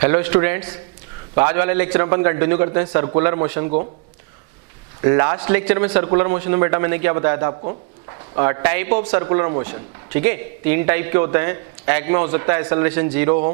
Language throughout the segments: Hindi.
हेलो स्टूडेंट्स, तो आज वाले लेक्चर में अपन कंटिन्यू करते हैं सर्कुलर मोशन को। लास्ट लेक्चर में सर्कुलर मोशन में बेटा मैंने क्या बताया था आपको, टाइप ऑफ सर्कुलर मोशन। ठीक है, तीन टाइप के होते हैं। एक में हो सकता है एक्सेलरेशन जीरो हो,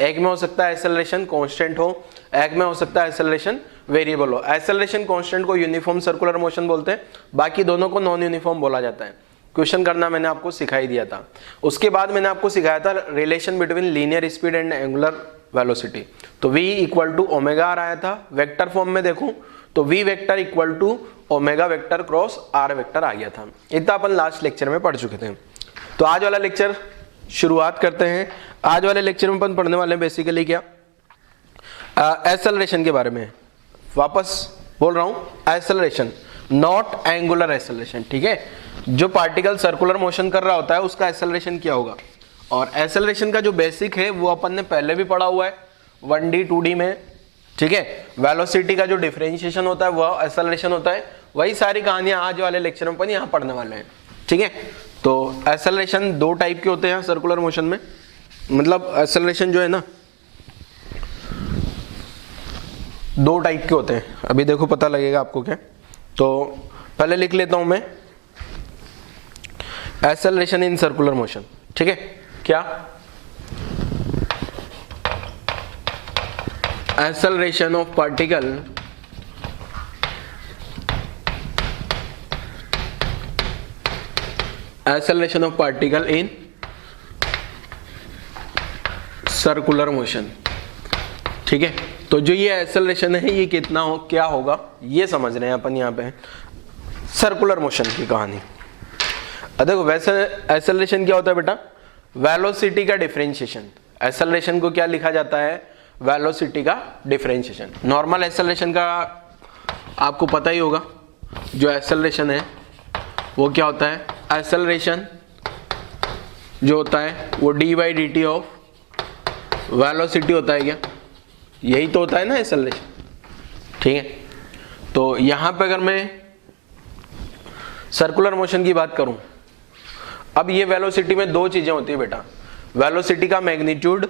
एक में हो सकता है एक्सेलरेशन कांस्टेंट हो, एक में हो सकता है एक्सेलरेशन वेरिएबल हो। एक्सेलरेशन कांस्टेंट को यूनिफॉर्म सर्कुलर मोशन बोलते हैं, बाकी दोनों को नॉन यूनिफॉर्म बोला जाता है। क्वेश्चन करना मैंने आपको सिखाई दिया था। उसके बाद मैंने आपको सिखाया था relation between linear speed and angular velocity. तो v equal to omega r आया था। वेक्टर फॉर्म में देखूं तो v vector equal to omega vector cross r vector आ गया था। इतना अपन लास्ट लेक्चर में पढ़ चुके थे। तो आज वाला लेक्चर शुरुआत करते हैं। आज वाले लेक्चर में अपन पढ़ने वाले हैं बेसिकली क्या, एक्सेलरेशन के बारे में। वापस बोल रहा हूं, एक्सेलरेशन नॉट एंगुलर एक्सेलरेशन। ठीक है, जो पार्टिकल सर्कुलर मोशन कर रहा होता है उसका एक्सेलरेशन क्या होगा। और एक्सेलरेशन का जो बेसिक है वो अपन ने पहले भी पढ़ा हुआ है 1D 2D में। ठीक है, वेलोसिटी का जो डिफरेंशिएशन होता है वह एक्सेलरेशन होता है। वही सारी कहानियां आज वाले लेक्चर में अपन यहाँ पढ़ने वाले हैं। ठीक है, तो एक्सेलरेशन दो टाइप के होते हैं सर्कुलर मोशन में। मतलब एक्सेलरेशन जो है ना दो टाइप के होते हैं। अभी देखो पता लगेगा आपको क्या। तो पहले लिख लेता हूं मैं एक्सेलरेशन इन सर्कुलर मोशन। ठीक है, क्या acceleration of particle acceleration of particle in circular motion. ठीक है, तो जो ये एक्सेलरेशन है ये कितना हो, क्या होगा, ये समझ रहे हैं अपन यहाँ पे सर्कुलर मोशन की कहानी। देखो वैसे एक्सेलरेशन क्या होता है बेटा, वेलोसिटी का डिफरेंशिएशन। एक्सेलरेशन को क्या लिखा जाता है, वेलोसिटी का डिफरेंशिएशन। नॉर्मल एक्सेलरेशन का आपको पता ही होगा, जो एक्सेलरेशन है वो क्या होता है, एक्सेलरेशन जो होता है वो d/dt ऑफ वेलोसिटी होता है। क्या यही तो होता है ना एक्सेलरेशन। ठीक है, तो यहां पे अगर मैं सर्कुलर मोशन की बात करूं, अब ये वेलोसिटी में दो चीजें होती है बेटा, वेलोसिटी का मैग्नीट्यूड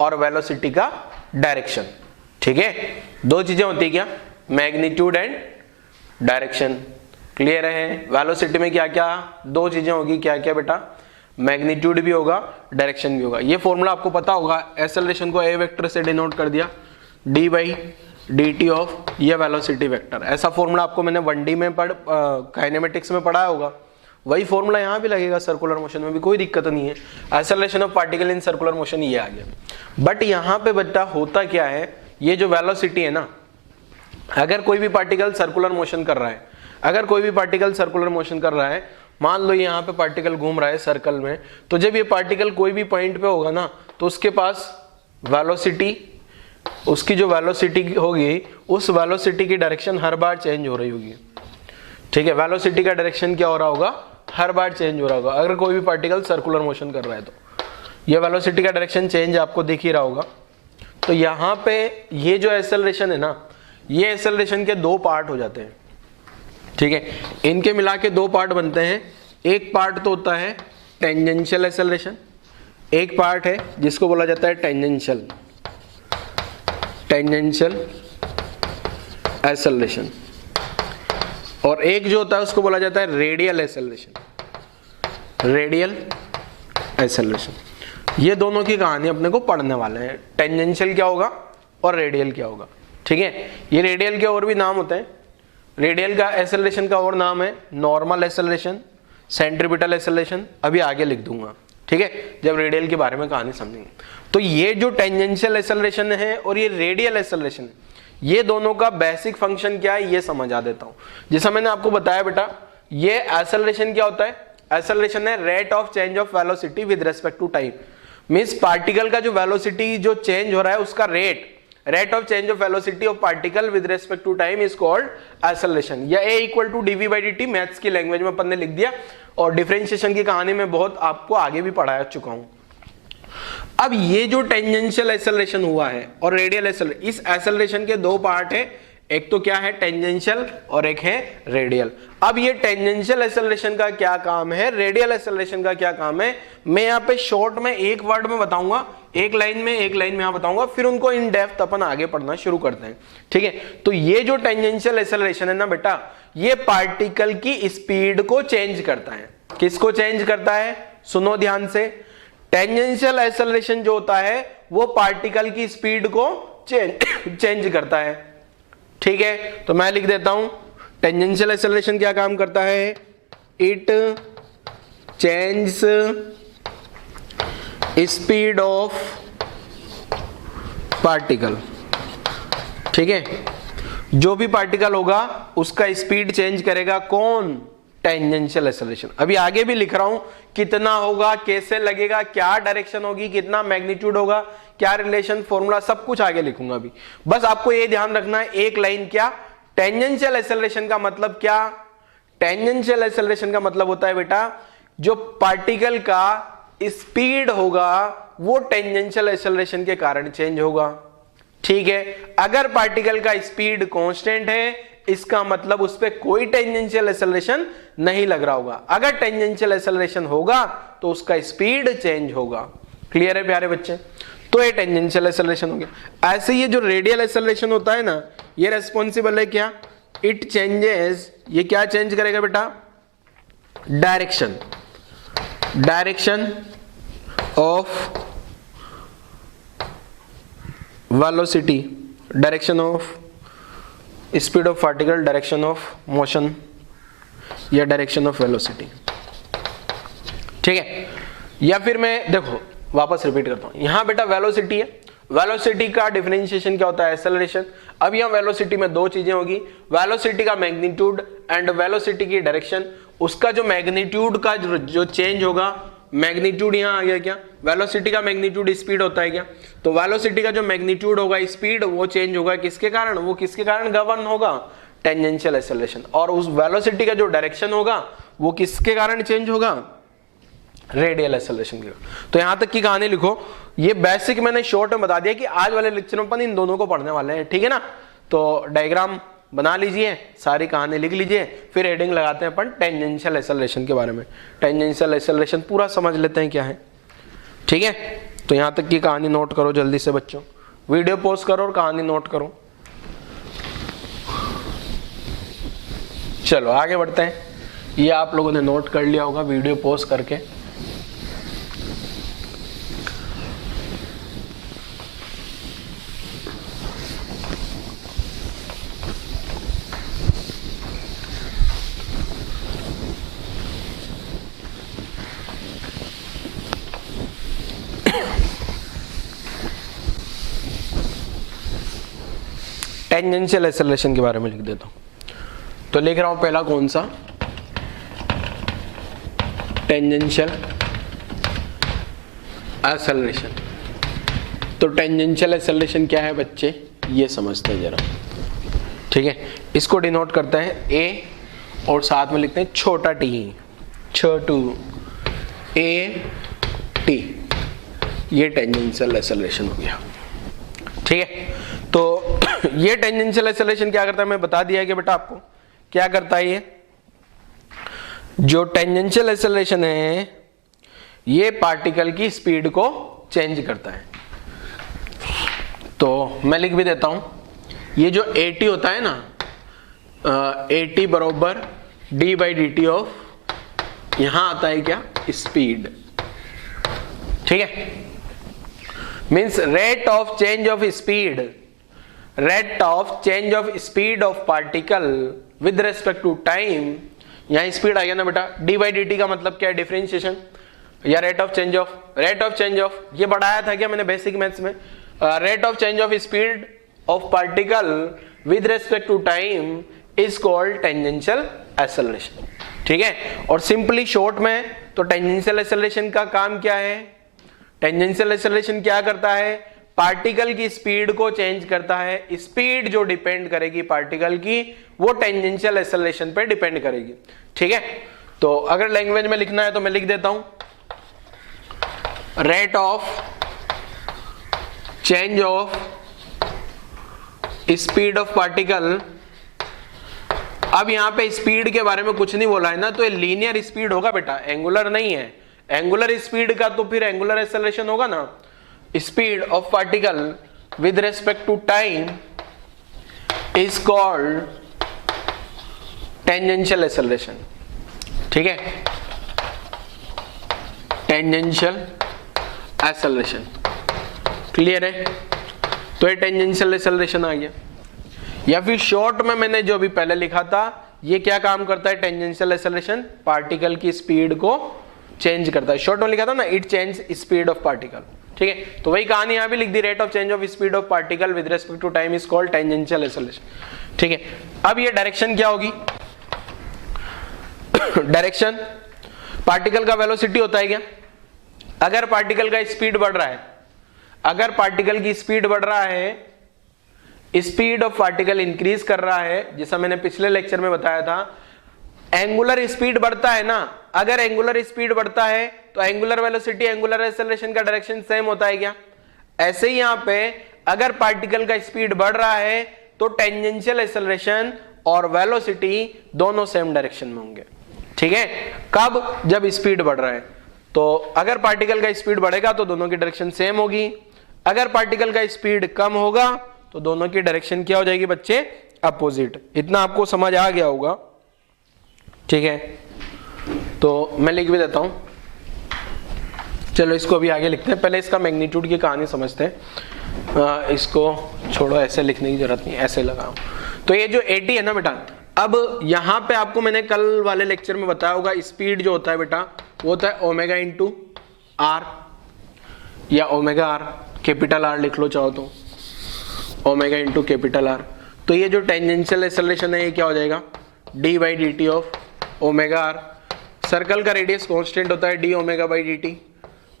और वेलोसिटी का डायरेक्शन। ठीक है, दो चीजें होती है क्या, मैग्नीट्यूड एंड डायरेक्शन। क्लियर है, वेलोसिटी में क्या क्या दो चीजें होगी, क्या क्या बेटा, मैग्नीट्यूड भी होगा, डायरेक्शन भी होगा। ये फॉर्मूला आपको पता होगा, एक्सेलरेशन को ए वेक्टर से डिनोट कर दिया, d/dt ऑफ ये वेलोसिटी वेक्टर। ऐसा फॉर्मूला आपको मैंने 1D में काइनेमेटिक्स में पढ़ाया होगा। वही फॉर्मूला यहाँ भी लगेगा सर्कुलर मोशन में भी, कोई दिक्कत नहीं है। Acceleration of particle in circular motion ये आ गया। बट यहाँ पे बेटा होता क्या है, ये जो वेलोसिटी है ना, अगर कोई भी पार्टिकल सर्कुलर मोशन कर रहा है, अगर कोई भी पार्टिकल सर्कुलर मोशन कर रहा है, मान लो यहाँ पे पार्टिकल घूम रहा है सर्कल में, तो जब ये पार्टिकल कोई भी पॉइंट पे होगा ना, तो उसके पास वेलोसिटी, उसकी जो वेलोसिटी होगी उस वेलोसिटी की डायरेक्शन हर बार चेंज हो रही होगी। ठीक है, वेलोसिटी का डायरेक्शन क्या हो रहा होगा, हर बार चेंज हो रहा होगा। अगर कोई भी पार्टिकल सर्कुलर मोशन कर रहा है तो ये वेलोसिटी का डायरेक्शन चेंज आपको दिख ही रहा होगा। तो यहाँ पे ये जो एक्सेलरेशन है ना, ये एक्सेलरेशन के दो पार्ट हो जाते हैं। ठीक है, इनके मिला के दो पार्ट बनते हैं। एक पार्ट तो होता है टेंजेंशियल एक्सेलरेशन, एक पार्ट है जिसको बोला जाता है टेंजेंशियल एक्सेलरेशन, और एक जो होता है उसको बोला जाता है रेडियल एक्सेलरेशन। रेडियल एक्सेलरेशन, ये दोनों की कहानी अपने को पढ़ने वाले हैं। टेंजेंशियल क्या होगा और रेडियल क्या होगा। ठीक है, ये रेडियल के और भी नाम होते हैं। रेडियल का एक्सेलरेशन का और नाम है नॉर्मल एक्सेलरेशन, सेंट्रीपिटल एक्सेलरेशन, अभी आगे लिख दूंगा। ठीक है, जब रेडियल के बारे में कहानी समझेंगे। तो ये जो टेंजेंशियल एक्सेलरेशन है और ये रेडियल एक्सेलरेशन है, ये दोनों का बेसिक फंक्शन क्या है ये समझा देता हूं। जैसा मैंने आपको बताया बेटा, ये एक्सेलरेशन क्या होता है, एक्सेलरेशन है rate of change of velocity with respect to time. Means particle का जो वेलोसिटी जो चेंज हो रहा है उसका rate of change of velocity of particle with respect to time is called acceleration, या a equal to dv/dt maths की लैंग्वेज में अपन ने लिख दिया। और डिफरेंशिएशन की कहानी में बहुत आपको आगे भी पढ़ाया चुका हूं। अब ये जो टेंजेंशियल एक्सेलरेशन हुआ है और रेडियल एक्सेलरेशन, इस एक्सेलरेशन के दो पार्ट है। एक तो क्या है टेंजेंशियल और एक है रेडियल। अब ये टेंजेंशियल एक्सेलरेशन का क्या काम है, रेडियल एक्सेलरेशन का क्या काम है, मैं यहाँ पे शॉर्ट में एक वर्ड में बताऊंगा, एक लाइन में यहाँ बताऊंगा, फिर उनको इन डेप्थ अपन आगे पढ़ना शुरू करते हैं। ठीक है, तो ये जो टेंजेंशियल एक्सेलरेशन है ना बेटा, ये पार्टिकल की स्पीड को चेंज करता है। किसको चेंज करता है, सुनो ध्यान से, टेंजेंशियल एक्सेलरेशन जो होता है वो पार्टिकल की स्पीड को चेंज करता है। ठीक है, तो मैं लिख देता हूं टेंजेंशियल एक्सेलरेशन क्या काम करता है, it change speed of particle. ठीक है, जो भी पार्टिकल होगा उसका स्पीड चेंज करेगा कौन, टेंजेंशियल एक्सेलरेशन। अभी आगे भी लिख रहा हूं, कितना होगा, कैसे लगेगा, क्या डायरेक्शन होगी, कितना मैग्नीट्यूड होगा, क्या रिलेशन, फॉर्मूला, सब कुछ आगे लिखूंगा अभी। बस आपको ये ध्यान रखना है, एक लाइन क्या, टेंजेंशियल एक्सेलरेशन का मतलब क्या, टेंजेंशियल एक्सेलरेशन का मतलब होता है बेटा जो पार्टिकल का स्पीड होगा वो टेंजेंशियल एक्सेलरेशन के कारण चेंज होगा। ठीक है, अगर पार्टिकल का स्पीड कांस्टेंट है इसका मतलब उस पर कोई टेंजेंशियल एक्सेलरेशन नहीं लग रहा होगा, अगर टेंजेंशियल एक्सेलरेशन होगा तो उसका स्पीड चेंज होगा। क्लियर है प्यारे बच्चे, तो ये टेंजेंशियल एक्सेलरेशन हो गया। ऐसे ये जो रेडियल एक्सेलरेशन होता है ना, ये रेस्पॉन्सिबल है क्या, इट चेंजेस, ये क्या चेंज करेगा बेटा, direction, direction of velocity, direction of speed of particle, direction of motion या डायरेक्शन ऑफ वेलोसिटी। ठीक है, या फिर मैं देखो वापस रिपीट करता हूं, यहां बेटा वेलोसिटी है, वेलोसिटी का डिफरेंशिएशन क्या होता है, एक्सेलरेशन। अब यहां वेलोसिटी में दो चीजें होगी, वेलोसिटी का मैग्नीट्यूड एंड वेलोसिटी की डायरेक्शन। उसका जो मैग्नीट्यूड का जो चेंज होगा, मैग्नीट्यूड यहां आ गया क्या, वेलोसिटी का मैग्नीट्यूड स्पीड होता है क्या, तो वेलोसिटी का जो मैग्नीट्यूड होगा स्पीड वो चेंज होगा किसके कारण, वो किसके कारण गवर्न होगा, टेंजेंशियल एक्सेलरेशन। और उस वेलोसिटी का जो डायरेक्शन होगा वो किसके कारण चेंज होगा, रेडियल एक्सेलरेशन की। तो यहां तक की कहानी लिखो, ये बेसिक मैंने शॉर्ट में बता दिया कि आज वाले लेक्चर में अपन इन दोनों को पढ़ने वाले हैं। ठीक है ना, तो डायग्राम बना लीजिए, सारी कहानी लिख लीजिए, फिर हेडिंग लगाते हैं अपन टेंजेंशियल एक्सेलरेशन के बारे में। टेंजेंशियल एक्सेलरेशन पूरा समझ लेते हैं क्या है। ठीक है, तो यहां तक की कहानी नोट करो जल्दी से बच्चों, वीडियो पॉज करो और कहानी नोट करो। चलो आगे बढ़ते हैं, ये आप लोगों ने नोट कर लिया होगा वीडियो पॉज करके। टेंजेंशियल एक्सेलरेशन के बारे में लिख देता हूं, तो लिख रहा हूं पहला कौन सा, टेंजेंशियल एक्सेलरेशन। तो टेंजेंशियल एक्सेलरेशन क्या है बच्चे, ये समझते हैं जरा। ठीक है, इसको डिनोट करते हैं ए और साथ में लिखते हैं छोटा टी, छोटू ए टी, ये टेंजेंशियल एक्सेलरेशन हो गया। ठीक है, तो ये टेंजेंशियल एक्सेलरेशन क्या करता है, मैं बता दिया कि बेटा आपको क्या करता है। ये जो टेंजेंशियल एक्सेलरेशन है ये पार्टिकल की स्पीड को चेंज करता है। तो मैं लिख भी देता हूं, ये जो at होता है ना, at बरोबर d by D T of, यहां आता है क्या, स्पीड। ठीक है, means rate of change of speed, rate of change of speed of particle with respect to time. यहां स्पीड आ गया ना बेटा, डी बाई डी टी का मतलब क्या है, डिफरेंशिएशन या rate of change of, rate of change of ये बढ़ाया था क्या मैंने बेसिक मैथ्स में, rate of change of speed of particle with respect to time is called tangential acceleration. ठीक है, और सिंपली शॉर्ट में तो टेंजेंशियल एक्सेलरेशन का काम क्या है, टेंजेंशियल एक्सेलरेशन क्या करता है, पार्टिकल की स्पीड को चेंज करता है। स्पीड जो डिपेंड करेगी पार्टिकल की वो टेंजेंशियल एक्सेलरेशन पे डिपेंड करेगी। ठीक है, तो अगर लैंग्वेज में लिखना है तो मैं लिख देता हूं, rate of change of speed of particle, अब यहाँ पे स्पीड के बारे में कुछ नहीं बोला है ना, तो ये लीनियर स्पीड होगा बेटा, एंगुलर नहीं है। एंगुलर स्पीड का तो फिर एंगुलर एक्सेलरेशन होगा ना। Speed of particle with respect to time is called tangential acceleration, ठीक है, टेंजेंशियल एक्सेलरेशन, क्लियर है। तो ये टेंजेंशियल एक्सेलरेशन आ गया, या फिर शॉर्ट में मैंने जो अभी पहले लिखा था, ये क्या काम करता है, टेंजेंशियल एक्सेलरेशन पार्टिकल की स्पीड को चेंज करता है। शॉर्ट में लिखा था ना, it change speed of particle, ठीक है। तो वही कहानी यहां भी लिख दी, rate of change of speed of particle with respect to time is called tangential acceleration, ठीक है। अब ये डायरेक्शन क्या होगी, डायरेक्शन पार्टिकल का वेलोसिटी होता है क्या, अगर पार्टिकल का स्पीड बढ़ रहा है, अगर पार्टिकल की स्पीड बढ़ रहा है, स्पीड ऑफ पार्टिकल इंक्रीज कर रहा है, जैसा मैंने पिछले लेक्चर में बताया था, एंगुलर स्पीड बढ़ता है ना, अगर एंगुलर स्पीड बढ़ता है तो एंगुलर वेलोसिटी एंगुलर एक्सेलरेशन का डायरेक्शन सेम होता है क्या। ऐसे ही यहां पे अगर पार्टिकल का स्पीड बढ़ रहा है तो टेंजेंशियल एक्सेलरेशन और वेलोसिटी दोनों सेम डायरेक्शन में होंगे, ठीक है। कब, जब स्पीड बढ़ रहा है। तो अगर पार्टिकल का स्पीड बढ़ेगा तो दोनों की डायरेक्शन सेम होगी, अगर पार्टिकल का स्पीड कम होगा तो दोनों की डायरेक्शन क्या हो जाएगी बच्चे, अपोजिट। इतना आपको समझ आ गया होगा, ठीक है। तो मैं लिख भी देता हूं, चलो इसको अभी आगे लिखते हैं, पहले इसका मैग्नीट्यूड की कहानी समझते हैं। इसको छोड़ो, ऐसे लिखने की जरूरत नहीं, ऐसे लगाओ। तो ये जो 80 है ना बेटा, अब यहां पे आपको मैंने कल वाले लेक्चर में बताया होगा, स्पीड जो होता है बेटा वो होता है ओमेगा इंटू आर, या ओमेगा आर, कैपिटल आर लिख लो चाहो तो, ओमेगा इंटू कैपिटल आर। तो ये जो टेंजेंशियल एक्सेलरेशन है ये क्या हो जाएगा, D by D T of omega R. Circle का रेडियस कांस्टेंट होता है D omega by D T,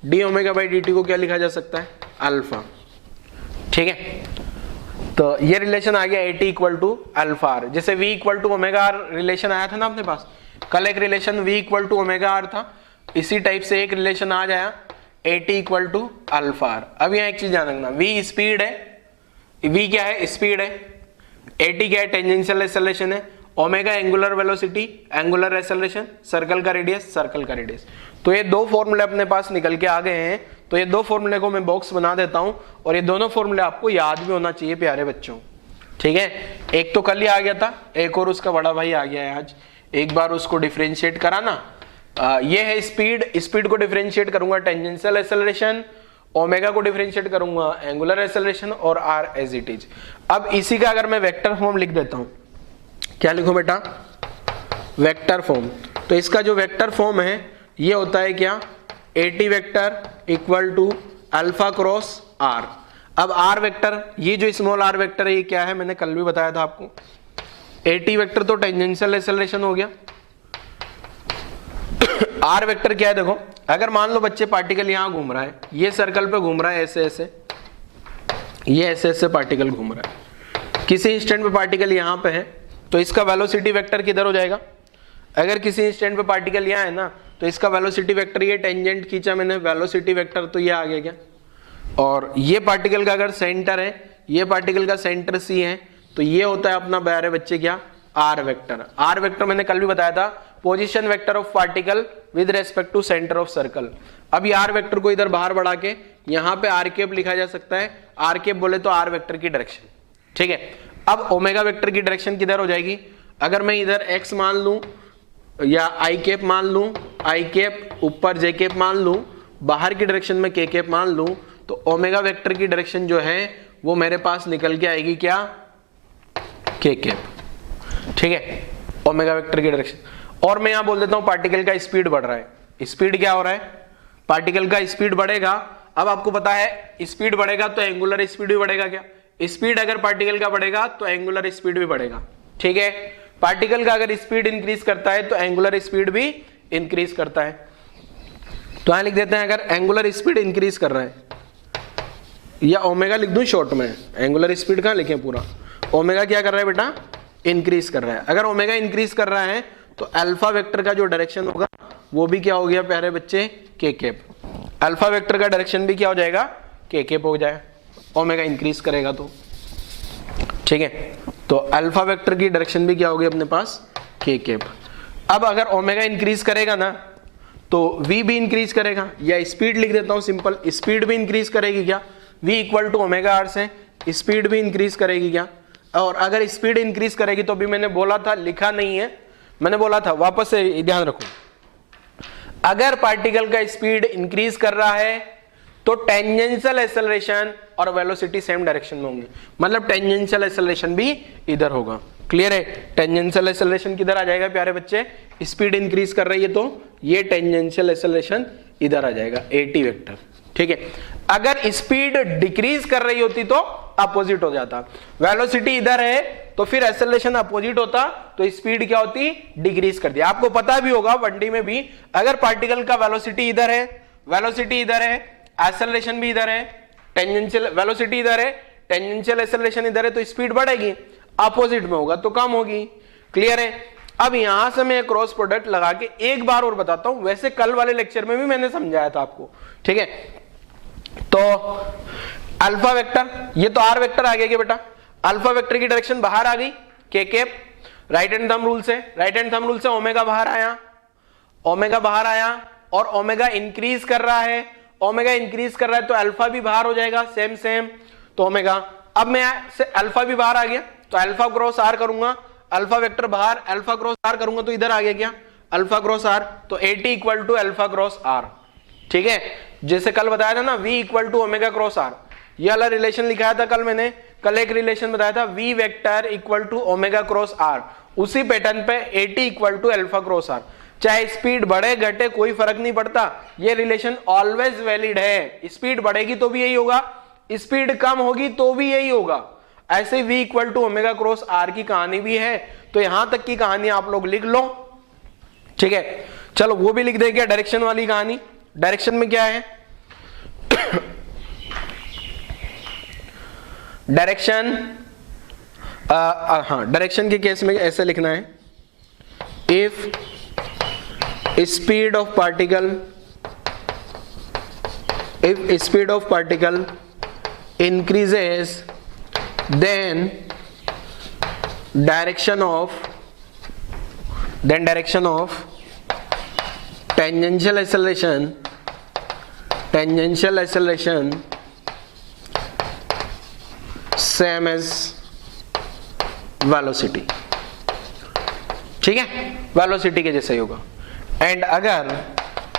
D omega by D T को क्या लिखा जा सकता है, अल्फा, ठीक है। तो ये रिलेशन आ गया AT equal to alpha R, जैसे V equal to omega R relation आया था ना अपने पास, कल एक relation V equal to omega R था, इसी टाइप से एक रिलेशन आ जाया AT equal to alpha R. अब यहाँ एक चीज ध्यान रखना, V स्पीड है, V क्या है, स्पीड है, AT क्या है, टेंजेंशियल एक्सेलरेशन है, omega angular velocity, angular acceleration, circle का रेडियस, सर्कल का रेडियस। तो ये दो फॉर्मूले अपने पास निकल के आ गए हैं, तो ये दो फॉर्मूले को मैं बॉक्स बना देता हूं, और ये दोनों फॉर्मूले आपको याद भी होना चाहिए प्यारे बच्चों, ठीक है। एक तो कल ही आ गया था, एक और उसका बड़ा भाई आ गया है आज, एक बार उसको डिफरेंशिएट कराना। ये है स्पीड, स्पीड को डिफरेंशिएट करूंगा टेंजेंशियल एक्सेलरेशन, ओमेगा को डिफरेंशिएट करूंगा एंगुलर एक्सेलरेशन, और आर एज इट इज। अब इसी का अगर मैं वेक्टर फॉर्म लिख देता हूं, क्या लिखूं बेटा, वेक्टर फॉर्म। तो इसका जो वेक्टर फॉर्म है ये होता है क्या, AT vector equal to alpha cross R. अब आर वेक्टर, ये जो स्मॉल आर वेक्टर है ये क्या है, मैंने कल भी बताया था आपको। AT वेक्टर तो टेंजेंशियल एक्सेलरेशन हो गया, आर वेक्टर क्या है, देखो अगर मान लो बच्चे पार्टिकल यहां घूम रहा है, ये सर्कल पे घूम रहा है ऐसे ऐसे, ये ऐसे ऐसे पार्टिकल घूम रहा है, किसी इंस्टेंट पे पार्टिकल यहां पे है, तो इसका वेलोसिटी वेक्टर किधर हो जाएगा, अगर किसी इंस्टेंट पे पार्टिकल यहाँ है ना, तो इसका वेलोसिटी वेक्टर, ये टेंजेंट खींचा मैंने, वेलोसिटी वेक्टर तो ये आ गया क्या, और ये पार्टिकल का अगर सेंटर है, ये पार्टिकल का सेंटर C है, तो ये होता है अपना प्यारे बच्चे क्या, आर वेक्टर। आर वेक्टर मैंने कल भी बताया था, position vector of particle with respect to centre of circle. अब ये आर वेक्टर को इधर बाहर बढ़ा के यहाँ पे आर कैप लिखा जा सकता है, आर कैप बोले तो आर वेक्टर की डायरेक्शन, ठीक है। अब ओमेगा वेक्टर की डायरेक्शन किधर हो जाएगी, अगर मैं इधर x मान लूं या आई कैप मान लूं, आई कैप ऊपर जे कैप मान लूं, बाहर की डायरेक्शन में के कैप मान लूं, तो ओमेगा वेक्टर की डायरेक्शन जो है वो मेरे पास निकल के आएगी क्या, के कैप, ठीक है, ओमेगा वेक्टर की डायरेक्शन। और मैं यहां बोल देता हूं पार्टिकल का स्पीड बढ़ रहा है, स्पीड क्या हो रहा है, पार्टिकल का स्पीड बढ़ेगा। अब आपको पता है स्पीड बढ़ेगा तो एंगुलर स्पीड भी बढ़ेगा क्या, स्पीड अगर पार्टिकल का बढ़ेगा तो एंगुलर स्पीड भी बढ़ेगा, ठीक है। पार्टिकल का अगर स्पीड इंक्रीज करता है तो एंगुलर स्पीड भी इंक्रीज करता है। तो यहां लिख देते हैं, अगर एंगुलर स्पीड इंक्रीज कर रहा है, या ओमेगा लिख दूं शॉर्ट में, एंगुलर स्पीड कहां लिखें पूरा, ओमेगा क्या कर रहा है बेटा, इंक्रीज कर रहा है। अगर ओमेगा इंक्रीज कर रहा है तो अल्फा वेक्टर का जो डायरेक्शन होगा वो भी क्या हो गया प्यारे बच्चे, के कैप। अल्फा वेक्टर का डायरेक्शन भी क्या हो जाएगा, के कैप हो जाए, ओमेगा इंक्रीज करेगा तो, ठीक है, तो अल्फा वेक्टर की डायरेक्शन भी क्या होगी अपने पास, के कैप। अब अगर ओमेगा इंक्रीज करेगा ना तो v भी इंक्रीज करेगा, या स्पीड लिख देता हूं सिंपल, स्पीड भी इंक्रीज करेगी क्या, v equal to omega R से स्पीड भी इंक्रीज करेगी क्या। और अगर स्पीड इंक्रीज करेगी तो भी मैंने बोला था, लिखा नहीं है, मैंने बोला था, वापस से ध्यान रखो, अगर पार्टिकल का स्पीड इंक्रीज कर रहा है तो टेंजेंशियल एक्सेलरेशन और वेलोसिटी सेम डायरेक्शन में होंगे, मतलब टेंजेंशियल एक्सेलरेशन भी इधर होगा। क्लियर है, टेंजेंशियल एक्सेलरेशन किधर आ जाएगा प्यारे बच्चे, स्पीड इंक्रीज कर रही है तो ये टेंजेंशियल एक्सेलरेशन इधर आ जाएगा एटी वेक्टर। ठीक है, अगर स्पीड डिक्रीज कर रही होती तो अपोजिट हो जाता, वेलोसिटी इधर है तो फिर एक्सेलरेशन अपोजिट होता, तो स्पीड क्या होती, डिक्रीज कर दिया। आपको पता भी होगा 1D में भी, अगर पार्टिकल का वेलोसिटी इधर है, वेलोसिटी इधर है, एक्सेलरेशन भी इधर है, टेंजेंशियल वेलोसिटी इधर है, टेंजेंशियल एक्सेलरेशन इधर है, तो स्पीड बढ़ेगी, अपोजिट में होगा तो कम होगी। क्लियर है, अब यहां से मैं क्रॉस प्रोडक्ट लगा के एक बार और बताता हूं, वैसे कल वाले लेक्चर में भी मैंने समझाया था आपको। ठीक है, तो अल्फा वेक्टर, ये तो आर वेक्टर आ गया क्या बेटा, अल्फा वेक्टर की डायरेक्शन बाहर आ गई के cap, right hand thumb rule से, राइट हैंड थंब रूल से ओमेगा बाहर आया, ओमेगा बाहर आया और ओमेगा इंक्रीज कर रहा है, ओमेगा इंक्रीज कर रहा है तो अल्फा भी बाहर हो जाएगा, सेम सेम, तो ओमेगा, अब मैं से अल्फा भी बाहर आ गया तो अल्फा क्रॉस आर करूंगा, अल्फा वेक्टर बाहर, अल्फा क्रॉस आर करूंगा तो इधर आ गया क्या, अल्फा क्रॉस आर, तो AT equal to alpha cross R. ठीक है, जैसे कल बताया था ना v equal to omega cross R, ये वाला रिलेशन लिखाया था कल मैंने, कल एक रिलेशन बताया था v vector equal to omega cross R, उसी पैटर्न पे AT equal to alpha cross R, चाहे स्पीड बढ़े घटे कोई फर्क नहीं पड़ता, ये रिलेशन ऑलवेज वैलिड है, स्पीड बढ़ेगी तो भी यही होगा, स्पीड कम होगी तो भी यही होगा। ऐसे v equal to omega cross R की कहानी भी है, तो यहां तक की कहानी आप लोग लिख लो। ठीक है, चलो वो भी लिख दे क्या, डायरेक्शन वाली कहानी, डायरेक्शन में क्या है, डायरेक्शन, हाँ डायरेक्शन के केस में ऐसे लिखना है, if speed of particle, if speed of particle increases then direction of tangential acceleration same as velocity। ठीक है, वेलोसिटी के जैसा ही होगा। एंड अगर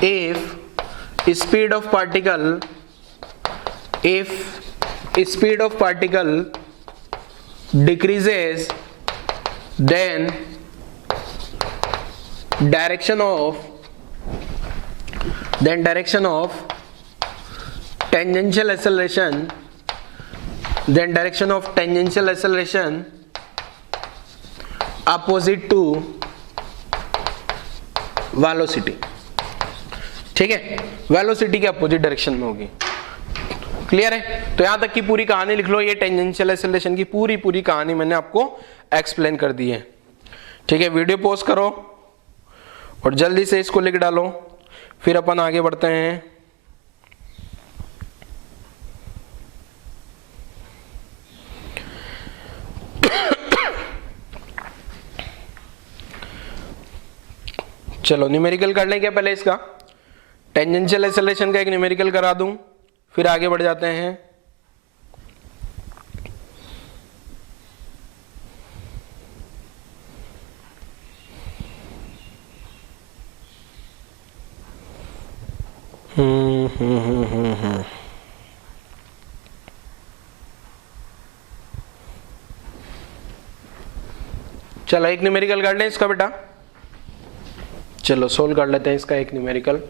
if speed of particle decreases then direction of tangential acceleration opposite to velocity। ठीक है, वेलोसिटी के अपोजिट डायरेक्शन में होगी। क्लियर है, तो यहां तक की पूरी कहानी लिख लो, ये टेंजेंशियल एक्सेलरेशन की पूरी कहानी मैंने आपको एक्सप्लेन कर दी है। ठीक है, वीडियो पॉज करो और जल्दी से इसको लिख डालो, फिर अपन आगे बढ़ते हैं। चलो न्यूमेरिकल कर लें क्या पहले, इसका टेंजेंशियल एक्सेलरेशन का एक न्यूमेरिकल करा दूं, फिर आगे बढ़ जाते हैं। चलो एक न्यूमेरिकल कर लें इसका बेटा, चलो सोल्व कर लेते हैं इसका एक न्यूमेरिकल।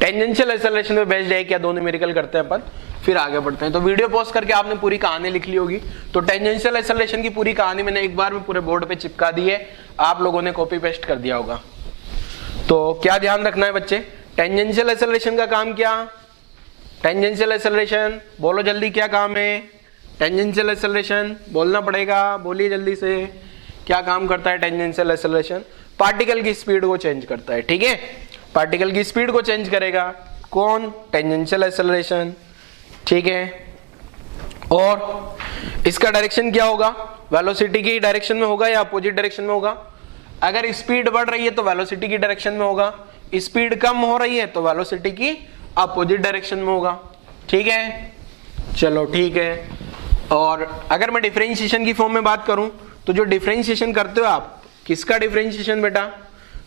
टेंजेंशियल एक्सेलरेशन पे बेस्ड है क्या, दो न्यूमेरिकल करते हैं अपन, फिर आगे बढ़ते हैं। तो वीडियो पॉज करके आपने पूरी कहानी लिख ली होगी। तो टेंजेंशियल एक्सेलरेशन की पूरी कहानी मैंने एक बार में पूरे बोर्ड पे चिपका दी है, आप लोगों ने कॉपी पेस्ट कर दिया होगा। तो क्या ध्यान रखना है बच्चे, टेंजेंशियल एक्सेलरेशन का काम क्या, टेंजेंशियल एक्सेलरेशन बोलो जल्दी, क्या काम है टेंजेंशियल एक्सेलरेशन, बोलना पड़ेगा, बोलिए जल्दी से, क्या काम करता है टेंजेंशियल एक्सेलरेशन, पार्टिकल की स्पीड को चेंज करता है। ठीक है, पार्टिकल की स्पीड को चेंज करेगा कौन, टेंजेंशियल एक्सेलरेशन। ठीक है, और इसका डायरेक्शन क्या होगा, वेलोसिटी की डायरेक्शन में होगा या अपोजिट डायरेक्शन में होगा? अगर स्पीड बढ़ रही है तो वेलोसिटी की डायरेक्शन में होगा, स्पीड कम हो रही है तो वेलोसिटी की अपोजिट डायरेक्शन में होगा। ठीक है, चलो ठीक है। और अगर मैं डिफरेंशिएशन की फॉर्म में बात करूं तो जो डिफरेंशिएशन करते हो आप, किसका डिफरेंशिएशन बेटा?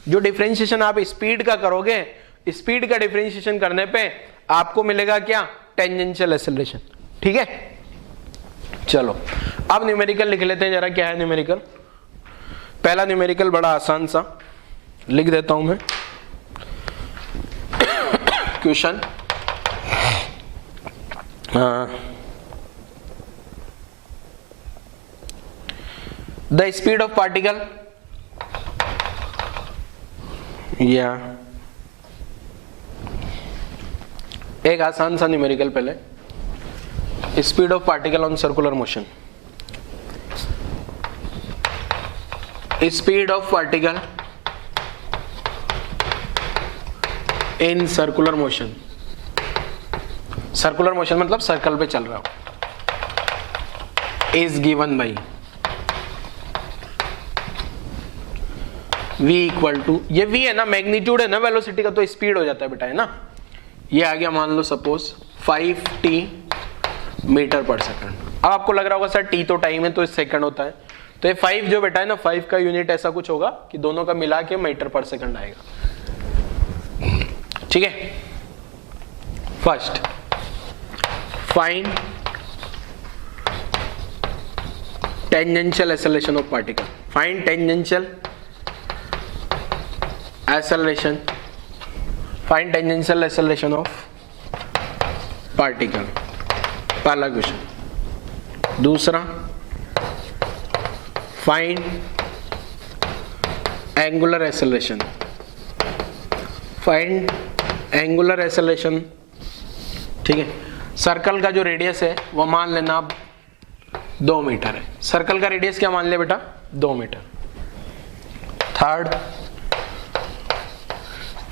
जो डिफरेंशिएशन आप स्पीड का करोगे, स्पीड का डिफरेंशिएशन करने पे आपको मिलेगा क्या? Tangential acceleration. ठीक है, चलो अब न्यूमेरिकल लिख लेते हैं जरा। क्या है न्यूमेरिकल? पहला न्यूमेरिकल बड़ा आसान सा लिख देता हूं मैं। Question the speed of particle या एक आसान सा न्यूमेरिकल पहले, speed of particle on circular motion. Speed of particle in circular motion. Circular motion मतलब सर्कल पे चल रहा हो। Is given by v equal to, ये v है ना, मैग्नीट्यूड है ना वेलोसिटी का, तो स्पीड हो जाता है बेटा, है ना। ये आ गया मान लो सपोज 5t मीटर पर सेकंड। अब आपको लग रहा होगा सर t तो टाइम है तो इस सेकंड होता है, तो ये 5 जो बेटा है ना, 5 का यूनिट ऐसा कुछ होगा कि दोनों का मिला के मीटर पर सेकंड आएगा। ठीक है, first find tangential acceleration of particle. Find tangential acceleration, find tangential acceleration of particle, पहला क्वेश्चन। दूसरा find angular acceleration, find angular acceleration. ठीक है, सर्कल का जो रेडियस है वो मान लेना 2 मीटर है। सर्कल का रेडियस क्या मान लिया बेटा? 2 metre. Third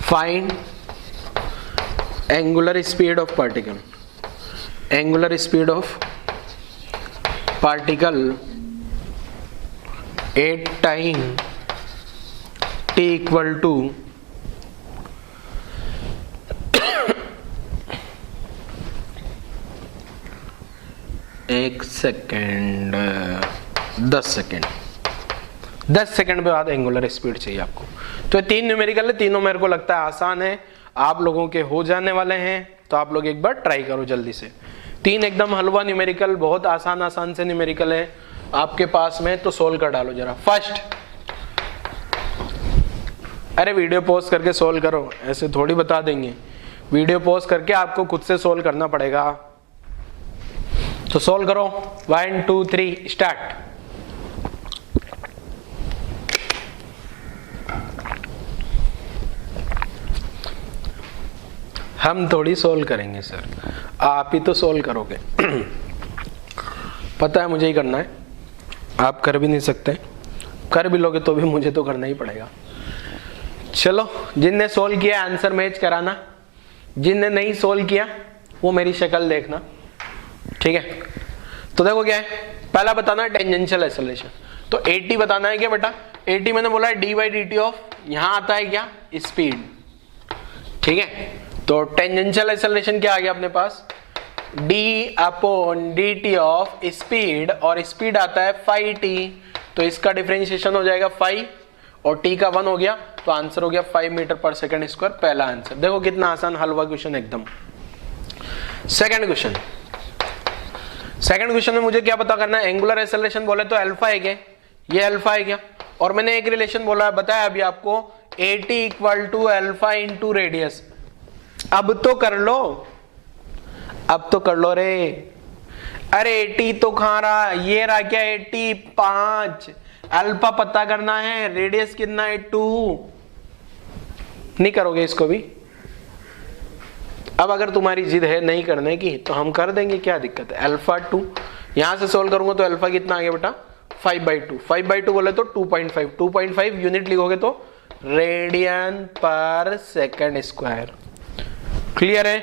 find angular speed of particle, angular speed of particle at time t equal to एक सेकेंड 10 सेकेंड, 10 सेकेंड बाद एंगुलर स्पीड चाहिए आपको। तो 3 न्यूमेरिकल है, तीनों मेरे को लगता है आसान है, आप लोगों के हो जाने वाले हैं, तो आप लोग एक बार ट्राई करो जल्दी से। 3 एकदम हलवा न्यूमेरिकल, बहुत आसान आसान से न्यूमेरिकल है आपके पास में, तो सोल्व कर डालो जरा। फर्स्ट, अरे वीडियो पॉज करके सोल्व करो, ऐसे थोड़ी बता देंगे, वीडियो पॉज करके आपको खुद से सोल्व करना पड़ेगा। तो सोल्व करो, 1 2 3 स्टार्ट। हम थोड़ी सोल्व करेंगे सर, आप ही तो सोल्व करोगे। पता है मुझे ही करना है, आप कर भी नहीं सकते, कर भी लोगे तो भी मुझे तो करना ही पड़ेगा। चलो, जिनने सोल्व किया आंसर मैच कराना, जिनने नहीं सोल्व किया वो मेरी शक्ल देखना। ठीक है, तो देखो क्या है, पहला बताना है टेंजेंशियल एक्सेलरेशन। तो 80 बताना है क्या बेटा? 80 मैंने बोला है d/dt ऑफ, यहां आता है क्या? स्पीड। ठीक है, तो टेंजेंशियल एक्सेलरेशन क्या आ गया अपने पास? d/dt ऑफ स्पीड, और स्पीड आता है 5t, तो इसका डिफरेंशिएशन हो जाएगा 5 और t का 1 हो गया, तो आंसर हो गया 5 मीटर पर सेकंड स्क्वायर। पहला आंसर देखो कितना आसान हलवा क्वेश्चन एकदम। सेकंड क्वेश्चन, सेकंड क्वेश्चन में मुझे क्या पता करना है? एंगुलर एक्सेलरेशन बोले तो अल्फा है क्या? ये अल्फा है क्या? और मैंने एक रिलेशन बोला बताया अभी आपको, AT equal to alpha into radius. अब तो कर लो, अब तो कर लो रे। अरे 80 तो कहां रहा, ये रहा क्या? 80 5, अल्फा पता करना है, रेडियस कितना है? 2। नहीं करोगे इसको भी? अब अगर तुम्हारी जिद है नहीं करने की तो हम कर देंगे, क्या दिक्कत है? अल्फा 2 यहां से सोल्व करूंगा तो अल्फा कितना आ गया बेटा? 5/2। 5/2 बोले तो 2.5, 2.5 यूनिट लिखोगे तो रेडियन पर सेकंड स्क्वायर। क्लियर है?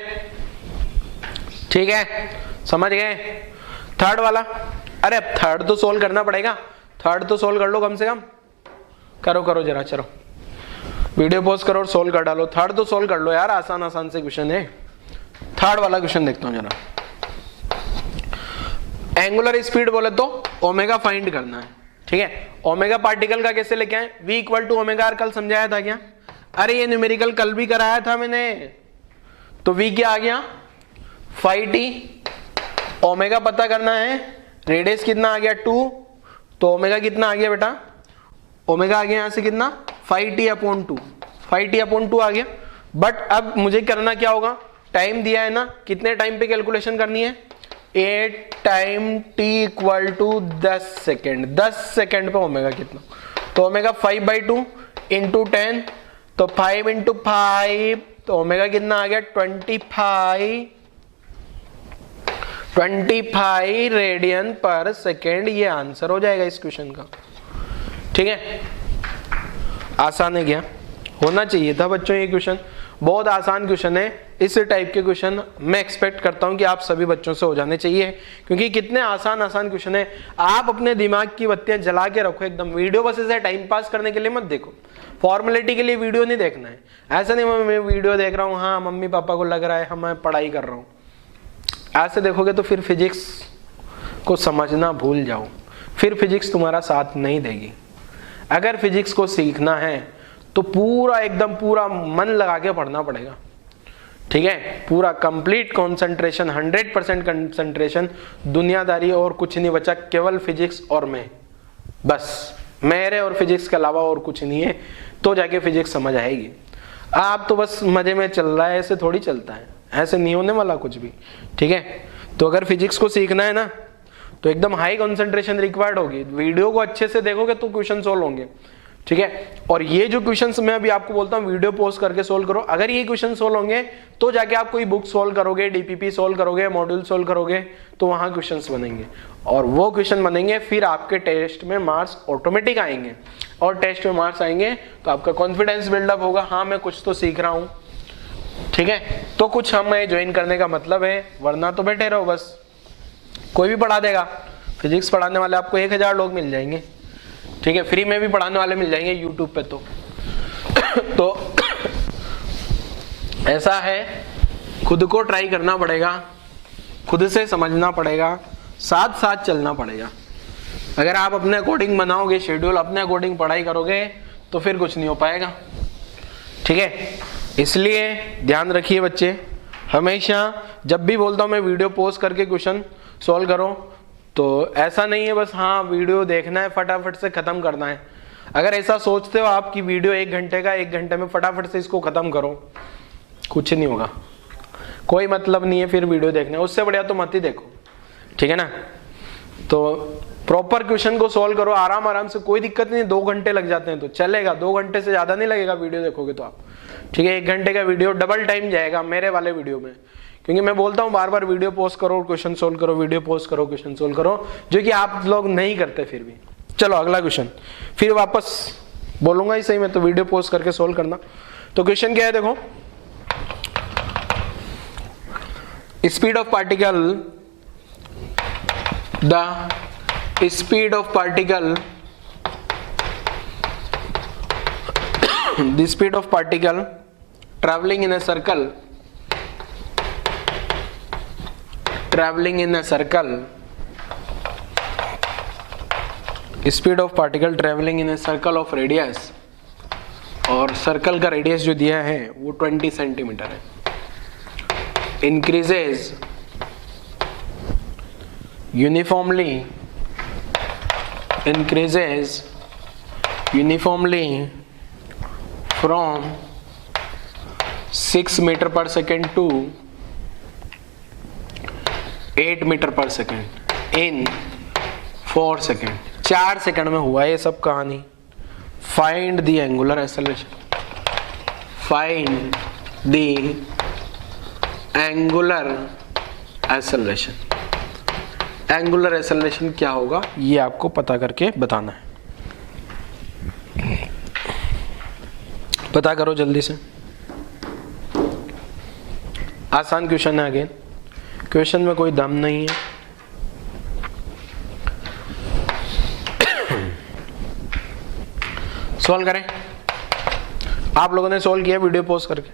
ठीक है, समझ गए? थर्ड वाला अरे अब थर्ड तो सोल्व करना पड़ेगा, थर्ड तो सोल्व कर लो कम से कम, करो जरा, चलो वीडियो पॉज करो और सोल्व कर डालो, थर्ड तो सोल्व कर लो यार, आसान आसान से क्वेश्चन है। थर्ड वाला क्वेश्चन देखता हूं जरा। एंगुलर स्पीड बोले तो ओमेगा फाइंड करना है, ठीक है। ओमेगा पार्टिकल का कैसे लेके आए, v equal to omega R, कल समझाया था क्या? अरे ये न्यूमेरिकल कल भी कराया था मैंने। तो v क्या आ गया, फाइव टी, ओमेगा पता करना है, रेडियस कितना आ गया 2, तो ओमेगा कितना आ गया बेटा, ओमेगा आ गया यहां से कितना 5t/2, 5t/2 आ गया। बट अब मुझे करना क्या होगा, टाइम दिया है ना, कितने टाइम पे कैलकुलेशन करनी है, 8 time t equal to 10 second, 10 second पे ओमेगा कितना, तो ओमेगा 5/2 इंटू 10, तो 5 इंटू 5, तो ओमेगा कितना आ गया 25 रेडियन पर सेकेंड। ये आंसर हो जाएगा इस क्वेश्चन का, ठीक है। आसान है क्या, होना चाहिए था बच्चों ये क्वेश्चन, बहुत आसान क्वेश्चन है। इस टाइप के क्वेश्चन मैं एक्सपेक्ट करता हूं कि आप सभी बच्चों से हो जाने चाहिए, क्योंकि कितने आसान आसान क्वेश्चन है। आप अपने दिमाग की बत्तियां जला के रखो एकदम, वीडियो बस ऐसे टाइम पास करने के लिए मत देखो, फॉर्मेलिटी के लिए वीडियो नहीं देखना है। ऐसा नहीं मैं वीडियो देख रहा हूँ, हाँ मम्मी पापा को लग रहा है मैं पढ़ाई कर रहा हूँ, ऐसे देखोगे तो फिर फिजिक्स को समझना भूल जाओ, फिर फिजिक्स तुम्हारा साथ नहीं देगी। अगर फिजिक्स को सीखना है तो पूरा एकदम पूरा मन लगा के पढ़ना पड़ेगा, ठीक है। पूरा कंप्लीट कंसंट्रेशन, 100% कंसंट्रेशन, दुनियादारी और कुछ नहीं बचा, केवल फिजिक्स और मैं, बस मेरे और फिजिक्स के अलावा और कुछ नहीं है, तो जाके फिजिक्स समझ आएगी। आप तो बस मजे में चल रहा है, ऐसे थोड़ी चलता है, ऐसे नहीं होने वाला कुछ भी, ठीक है। तो अगर फिजिक्स को सीखना है ना तो एकदम हाई कंसंट्रेशन रिक्वायर्ड होगी, वीडियो को अच्छे से देखोगे तो क्वेश्चन सोल्व होंगे, ठीक है। और ये जो क्वेश्चंस मैं अभी आपको बोलता हूँ वीडियो पोस्ट करके सोल्व करो, अगर ये क्वेश्चन सोल्व होंगे तो जाके आप कोई बुक सोल्व करोगे, डीपीपी सोल्व करोगे, मॉड्यूल सोल्व करोगे, तो वहां क्वेश्चंस बनेंगे, और वो क्वेश्चन बनेंगे फिर आपके टेस्ट में मार्क्स ऑटोमेटिक आएंगे, और टेस्ट में मार्क्स आएंगे तो आपका कॉन्फिडेंस बिल्डअप होगा, हाँ मैं कुछ तो सीख रहा हूँ, ठीक है। तो कुछ हमें ज्वाइन करने का मतलब है, वरना तो बैठे रहो बस, कोई भी पढ़ा देगा। फिजिक्स पढ़ाने वाले आपको 1000 लोग मिल जाएंगे, ठीक है, फ्री में भी पढ़ाने वाले मिल जाएंगे यूट्यूब पे। तो ऐसा है, खुद को ट्राई करना पड़ेगा, खुद से समझना पड़ेगा, साथ साथ चलना पड़ेगा। अगर आप अपने अकॉर्डिंग बनाओगे शेड्यूल, अपने अकॉर्डिंग पढ़ाई करोगे तो फिर कुछ नहीं हो पाएगा, ठीक है। इसलिए ध्यान रखिए बच्चे, हमेशा जब भी बोलता हूँ मैं वीडियो पोस्ट करके क्वेश्चन सॉल्व करो, तो ऐसा नहीं है बस हाँ वीडियो देखना है फटाफट से खत्म करना है। अगर ऐसा सोचते हो आप कि वीडियो 1 घंटे का, 1 घंटे में फटाफट से इसको खत्म करो, कुछ नहीं होगा, कोई मतलब नहीं है फिर वीडियो देखने, उससे बढ़िया तो मत ही देखो, ठीक है ना। तो प्रॉपर क्वेश्चन को सॉल्व करो आराम आराम से, कोई दिक्कत नहीं, 2 घंटे लग जाते हैं तो चलेगा, 2 घंटे से ज्यादा नहीं लगेगा वीडियो देखोगे तो आप, ठीक है। 1 घंटे का वीडियो डबल टाइम जाएगा मेरे वाले वीडियो में, क्योंकि मैं बोलता हूँ बार बार वीडियो पोस्ट करो क्वेश्चन सोल्व करो, वीडियो पोस्ट करो क्वेश्चन सोल्व करो, जो कि आप लोग नहीं करते फिर भी। चलो अगला क्वेश्चन, फिर वापस बोलूंगा ही सही मैं, तो वीडियो पोस्ट करके सोल्व करना। तो क्वेश्चन क्या है देखो, speed of particle, the speed of particle, the speed of particle travelling in a circle, traveling in a circle, speed of particle traveling in a circle of radius, और सर्कल का रेडियस जो दिया है वो 20 सेंटीमीटर है, increases uniformly from 6 मीटर पर सेकेंड टू 8 मीटर पर सेकेंड इन 4 सेकेंड, 4 सेकेंड में हुआ ये सब कहानी। Find the angular acceleration, find the angular acceleration, angular acceleration क्या होगा ये आपको पता करके बताना है। पता करो जल्दी से, आसान क्वेश्चन है, अगेन क्वेश्चन में कोई दम नहीं है, सॉल्व करें। आप लोगों ने सॉल्व किया वीडियो पॉज करके?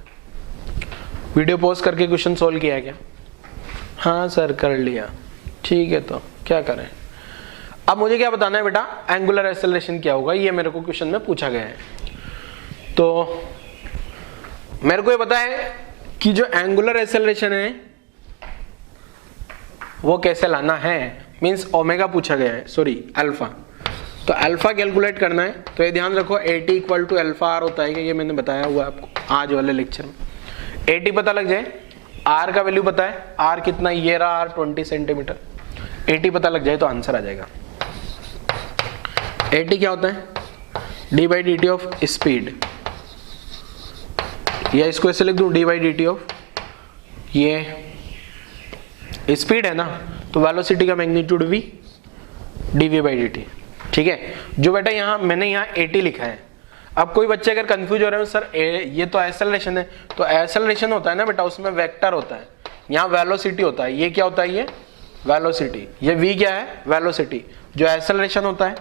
वीडियो पॉज करके क्वेश्चन सॉल्व किया है क्या? हाँ सर कर लिया, ठीक है। तो क्या करें अब? मुझे क्या बताना है बेटा, एंगुलर एक्सेलरेशन क्या होगा, ये मेरे को क्वेश्चन में पूछा गया है। तो मेरे को ये पता है कि जो एंगुलर एक्सेलरेशन है वो कैसे लाना है, मींस ओमेगा पूछा गया है, सॉरी अल्फा। तो अल्फा कैलकुलेट करना है। तो ये ध्यान रखो AT equal to alpha R होता है कि ये मैंने बताया हुआ है आपको आज वाले लेक्चर में। AT पता लग जाए, आर का वैल्यू पता है, आर कितना, ये रहा आर 20 सेंटीमीटर। AT पता लग जाए तो आंसर आ जाएगा। AT क्या होता है? d/dt ऑफ स्पीड, या इसको ऐसे लिख दूं d/dt ऑफ, ये स्पीड है ना, तो वेलोसिटी का मैग्नीट्यूड v dv/dt। ठीक है। जो बेटा यहाँ मैंने यहाँ AT लिखा है, अब कोई बच्चे अगर कंफ्यूज हो रहे हो सर ये तो एक्सेलरेशन है, तो एक्सेलरेशन होता है ना बेटा, उसमें वेक्टर होता है, यहाँ वेलोसिटी होता है। ये क्या होता है? ये वेलोसिटी। ये v क्या है? वेलोसिटी। जो एक्सेलरेशन होता है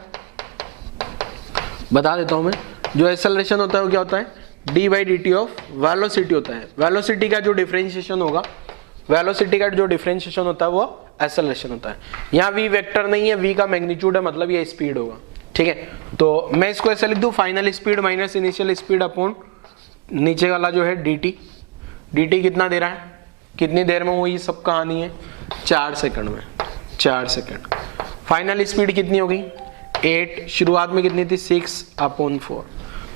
बता देता हूं मैं, जो एक्सेलरेशन होता है वो क्या होता है? d/dt ऑफ वेलोसिटी होता है। वेलोसिटी का जो डिफरेंशिएशन होगा, वेलोसिटी का जो डिफरेंशिएशन होता है वो एक्सेलरेशन होता है। यहाँ v वेक्टर नहीं है, v का मैग्नीट्यूड है, मतलब ये स्पीड होगा। ठीक है। तो मैं इसको ऐसे लिख दूं, final speed minus initial speed upon नीचे वाला जो है dt। dt कितना दे रहा है, कितनी देर में हुई सब कहानी है? 4 सेकंड में, 4 सेकंड। फाइनल स्पीड कितनी होगी? 8, शुरुआत में कितनी थी? 6/4।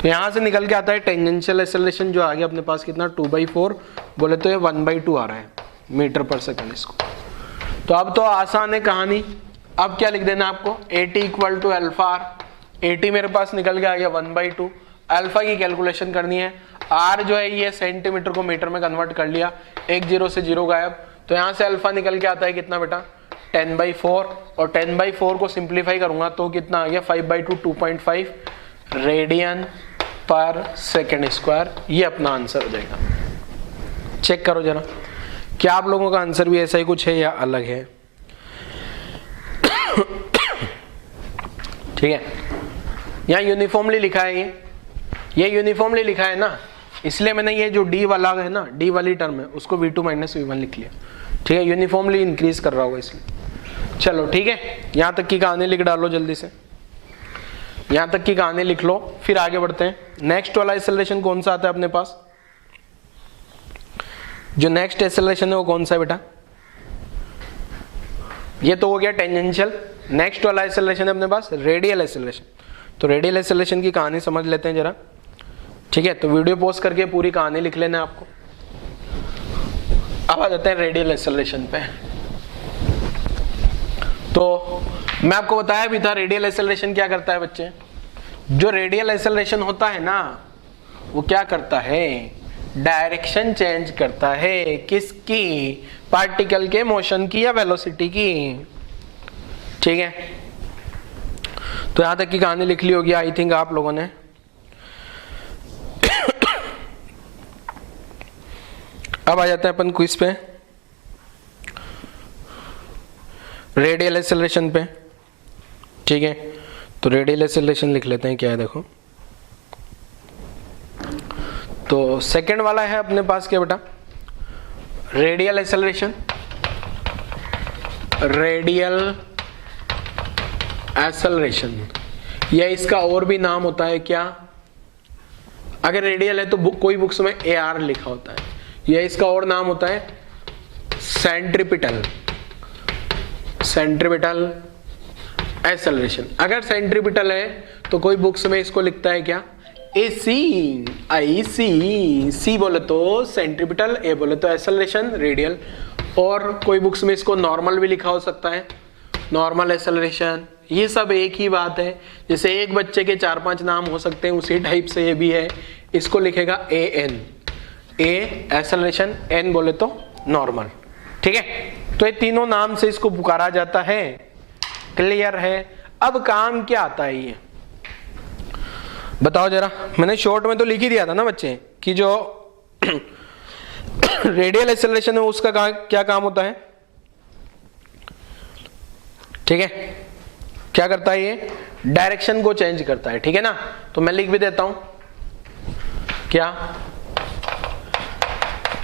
तो यहां से निकल के आता है टेंजेंशियल एक्सेलरेशन जो आ गया अपने पास कितना? 2/4, बोले तो ये 1/2 आ रहा है मीटर पर सेकंड इसको। तो अब तो आसान है कहानी। अब क्या लिख देना आपको? AT equal to alpha R. AT मेरे पास निकल के आ गया 1/2। अल्फा की कैलकुलेशन करनी है। आर जो है ये सेंटीमीटर को मीटर में कन्वर्ट कर लिया, 1 0 से 0 गायब। तो यहाँ से अल्फा निकल के आता है कितना बेटा? 10/4, और 10/4 को सिंप्लीफाई करूंगा तो कितना आ गया? 5/2, 2.5 रेडियन पर सेकेंड स्क्वायर। ये अपना आंसर हो जाएगा। चेक करो जरा, क्या आप लोगों का आंसर भी ऐसा ही कुछ है या अलग है? ठीक है। यहाँ यूनिफॉर्मली लिखा है, ये यूनिफॉर्मली लिखा है ना, इसलिए मैंने ये जो डी वाला है ना, डी वाली टर्म है, उसको v2 माइनस v1 लिख लिया। ठीक है, यूनिफॉर्मली इंक्रीज कर रहा होगा इसलिए। चलो ठीक है, यहाँ तक की कहानी लिख डालो जल्दी से, यहाँ तक की कहानी लिख लो, फिर आगे बढ़ते हैं। नेक्स्ट वाला एक्सेलरेशन कौन सा आता है अपने पास? जो नेक्स्ट एक्सेलरेशन है वो कौन सा है बेटा? ये तो हो गया टेंजेंशियल। नेक्स्ट वाला एक्सेलरेशन है अपने पास रेडियल एक्सेलरेशन। तो रेडियल एक्सेलरेशन की कहानी समझ लेते हैं जरा। ठीक है, तो वीडियो पॉज करके पूरी कहानी लिख लेना है आपको। अब आ जाते हैं रेडियल एक्सेलरेशन पे। तो मैं आपको बताया भी था रेडियल एक्सेलरेशन क्या करता है बच्चे। जो रेडियल एक्सेलरेशन होता है ना, वो क्या करता है? डायरेक्शन चेंज करता है। किसकी? पार्टिकल के मोशन की या वेलोसिटी की। ठीक है, तो यहां तक की कहानी लिख ली होगी आई थिंक आप लोगों ने। अब आ जाते हैं अपन क्विज पे, रेडियल एक्सेलरेशन पे। ठीक है, तो रेडियल एक्सेलरेशन लिख लेते हैं क्या है, देखो। तो सेकंड वाला है अपने पास क्या बेटा? Radial acceleration. रेडियल एक्सेलरेशन, या इसका और भी नाम होता है क्या? अगर रेडियल है तो कोई बुक्स में AR लिखा होता है, या इसका और नाम होता है सेंट्रीपिटल। Centripetal acceleration. अगर सेंट्रीपिटल है तो कोई बुक्स में इसको लिखता है क्या? AC, IC। C बोले तो सेंट्रीपिटल, A बोले तो एक्सेलरेशन रेडियल। और कोई बुक्स में इसको नॉर्मल भी लिखा हो सकता है, नॉर्मल एक्सेलरेशन। ये सब एक ही बात है। जैसे एक बच्चे के 4-5 नाम हो सकते हैं, उसी टाइप से ये भी है। इसको लिखेगा AN, A एक्सेलरेशन, N बोले तो नॉर्मल। ठीक है, तो ये तीनों नाम से इसको पुकारा जाता है। क्लियर है? अब काम क्या आता है ये बताओ जरा। मैंने शॉर्ट में तो लिख ही दिया था ना बच्चे कि जो रेडियल एक्सेलरेशन है उसका क्या काम होता है। ठीक है, क्या करता है ये? डायरेक्शन को चेंज करता है। ठीक है ना, तो मैं लिख भी देता हूं क्या,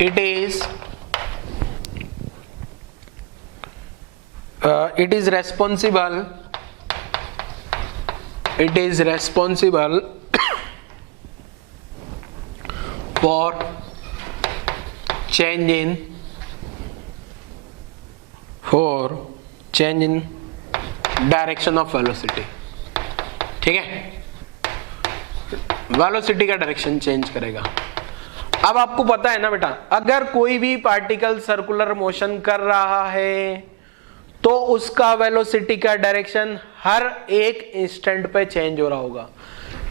it is responsible for change in direction of velocity. ठीक है, वेलोसिटी का डायरेक्शन चेंज करेगा। अब आपको पता है ना बेटा, अगर कोई भी पार्टिकल सर्कुलर मोशन कर रहा है तो उसका वेलोसिटी का डायरेक्शन हर एक इंस्टेंट पे चेंज हो रहा होगा।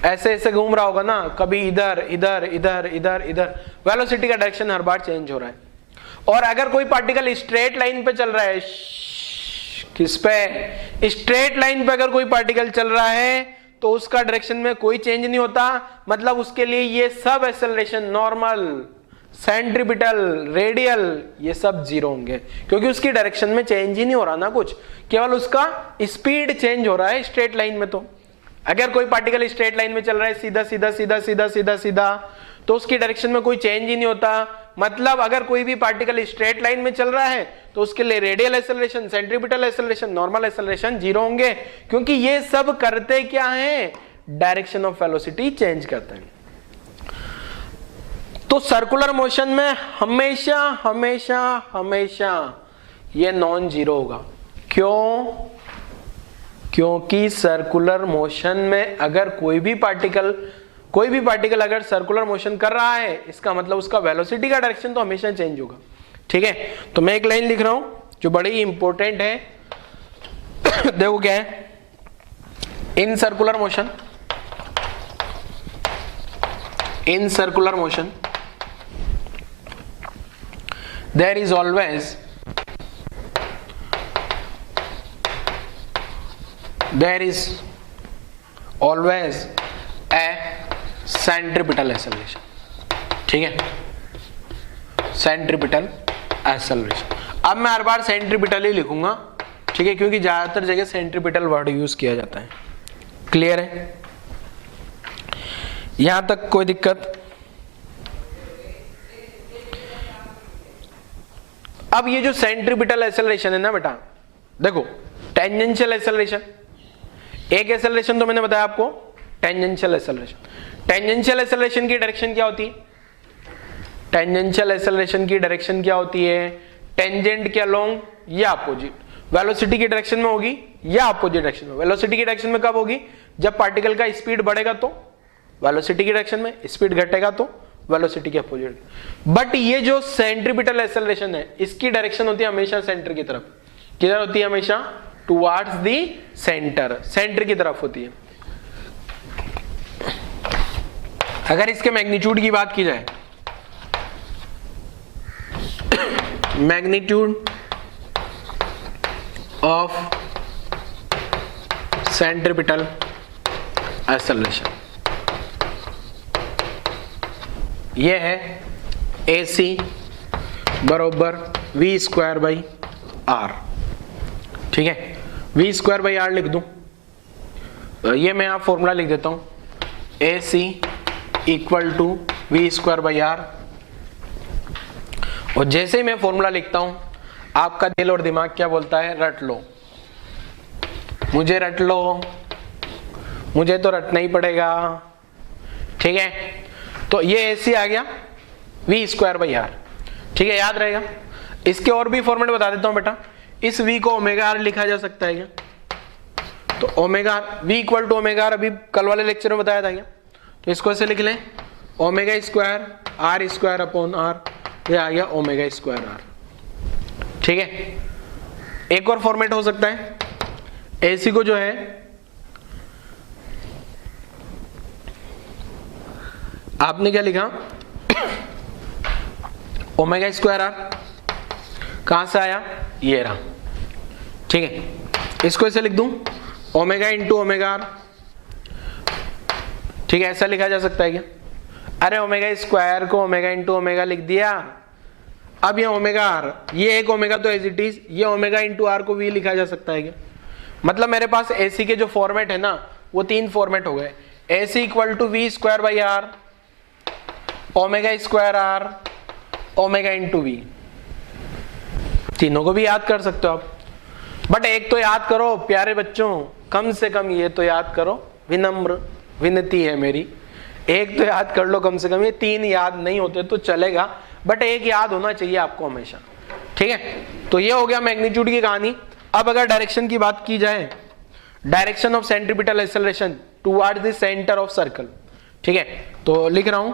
ऐसे ऐसे घूम रहा होगा ना, कभी इधर इधर इधर इधर इधर, वेलोसिटी का डायरेक्शन हर बार चेंज हो रहा है। और अगर कोई पार्टिकल स्ट्रेट लाइन पे चल रहा है, किस पे, स्ट्रेट लाइन पे अगर कोई पार्टिकल चल रहा है तो उसका डायरेक्शन में कोई चेंज नहीं होता। मतलब उसके लिए ये सब एक्सेलरेशन, नॉर्मल, सेंट्रीपिटल, रेडियल, ये सब जीरो होंगे, क्योंकि उसकी डायरेक्शन में चेंज ही नहीं हो रहा ना कुछ, केवल उसका स्पीड चेंज हो रहा है स्ट्रेट लाइन में। तो अगर कोई पार्टिकल स्ट्रेट लाइन में चल रहा है सीधा सीधा सीधा सीधा सीधा सीधा, तो उसकी डायरेक्शन में कोई चेंज ही नहीं होता। मतलब अगर कोई भी पार्टिकल स्ट्रेट लाइन में चल रहा है तो उसके लिए radial acceleration, centripetal acceleration, normal acceleration zero होंगे, क्योंकि ये सब करते क्या है, डायरेक्शन ऑफ वेलोसिटी चेंज करते हैं। तो सर्कुलर मोशन में हमेशा हमेशा हमेशा ये नॉन जीरो होगा। क्यों? क्योंकि सर्कुलर मोशन में अगर कोई भी पार्टिकल अगर सर्कुलर मोशन कर रहा है, इसका मतलब उसका वेलोसिटी का डायरेक्शन तो हमेशा चेंज होगा। ठीक है, तो मैं एक लाइन लिख रहा हूं जो बड़ी इंपॉर्टेंट है। देखो क्या है, इन circular motion there is always a centripetal acceleration। ठीक है, सेंट्रीपिटल एक्सेलरेशन। अब मैं हर बार सेंट्रीपिटल ही लिखूंगा, ठीक है, क्योंकि ज्यादातर जगह सेंट्रीपिटल वर्ड यूज किया जाता है। क्लियर है? यहां तक कोई दिक्कत? अब ये जो सेंट्रीपिटल एक्सेलरेशन है ना बेटा, देखो टेंजेंशियल एक्सेलरेशन, एक एक्सेलरेशन तो मैंने बताया आपको, टेंजेंशियल एक्सेलरेशन। टेंजेंशियल एक्सेलरेशन की डायरेक्शन क्या होती है? टेंजेंशियल एक्सेलरेशन की डायरेक्शन क्या होती है? टेंजेंट के अलोंग या अपोजिट, वेलोसिटी की डायरेक्शन में होगी या अपोजिट डायरेक्शन में। वेलोसिटी की डायरेक्शन में कब होगी? जब पार्टिकल का स्पीड बढ़ेगा तो वेलोसिटी की डायरेक्शन में, स्पीड घटेगा तो वेलोसिटी के अपोजिट। बट ये जो सेंट्रीपिटल एक्सेलरेशन है, इसकी डायरेक्शन होती है हमेशा सेंटर की तरफ। किधर होती है? हमेशा टुवर्ड्स दी सेंटर, सेंटर की तरफ होती है। अगर इसके मैग्नीट्यूड की बात की जाए, मैग्नीट्यूड ऑफ सेंट्रीपिटल एक्सेलरेशन ये है AC बरोबर v स्क्वायर बाई आर। ठीक है, v स्क्वायर बाई आर लिख दूं, ये मैं आप फॉर्मूला लिख देता हूं, AC equal to v square by R. और जैसे ही मैं फॉर्मूला लिखता हूं, आपका दिल और दिमाग क्या बोलता है? रट लो, मुझे रट लो, मुझे तो रटना ही पड़ेगा। ठीक है, तो ये AC आ गया v स्क्वायर बाई आर। ठीक है, याद रहेगा। इसके और भी फॉर्मेट बता देता हूं बेटा। इस v को ओमेगा आर लिखा जा सकता है क्या? तो omega v equal to omega R अभी कल वाले लेक्चर में बताया था क्या? तो इसको ऐसे लिख लें, omega square R square upon R, ये आ गया ओमेगा स्क्वायर आर। ठीक है, एक और फॉर्मेट हो सकता है, AC को जो है आपने क्या लिखा, ओमेगा स्क्वायर आर, कहां से आया? ये रहा। ठीक है, इसको ऐसे लिख दूं, ओमेगा इंटू ओमेगा आर। ठीक है, ऐसा लिखा जा सकता है क्या? अरे ओमेगा स्क्वायर को ओमेगा इंटू ओमेगा लिख दिया। अब ये ओमेगा आर, ये एक ओमेगा तो एज इट इज, ये ओमेगा इंटू आर को भी लिखा जा सकता है क्या? मतलब मेरे पास AC के जो फॉर्मेट है ना, वो तीन फॉर्मेट हो गए। AC equal to V square by R, omega square R, omega into V. तीनों को भी याद कर सकते हो आप, बट एक तो याद करो प्यारे बच्चों, कम से कम ये तो याद करो, विनम्र विनती है मेरी, एक तो याद कर लो कम से कम। ये तीन याद नहीं होते तो चलेगा, बट एक याद होना चाहिए आपको हमेशा, ठीक है। तो ये हो गया मैग्नीट्यूड की कहानी। अब अगर डायरेक्शन की बात की जाए, direction of centripetal acceleration towards the centre of circle, ठीक है, तो लिख रहा हूं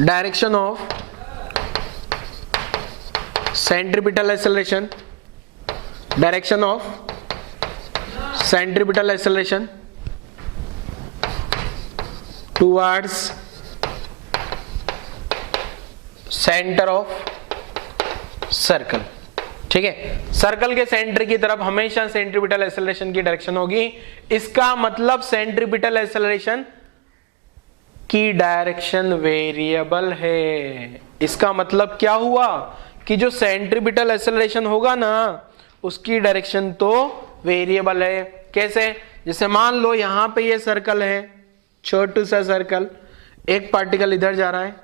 direction of centripetal acceleration, direction of centripetal acceleration towards centre of circle, ठीक है। सर्कल के सेंटर की तरफ हमेशा सेंट्रीपिटल एक्सेलरेशन की डायरेक्शन होगी। इसका मतलब सेंट्रीपिटल एक्सेलरेशन की डायरेक्शन वेरिएबल है। इसका मतलब क्या हुआ कि जो सेंट्रीपिटल एक्सेलरेशन होगा ना, उसकी डायरेक्शन तो वेरिएबल है। कैसे? जैसे मान लो यहां पे ये सर्कल है, छोटू सा सर्कल, एक पार्टिकल इधर जा रहा है,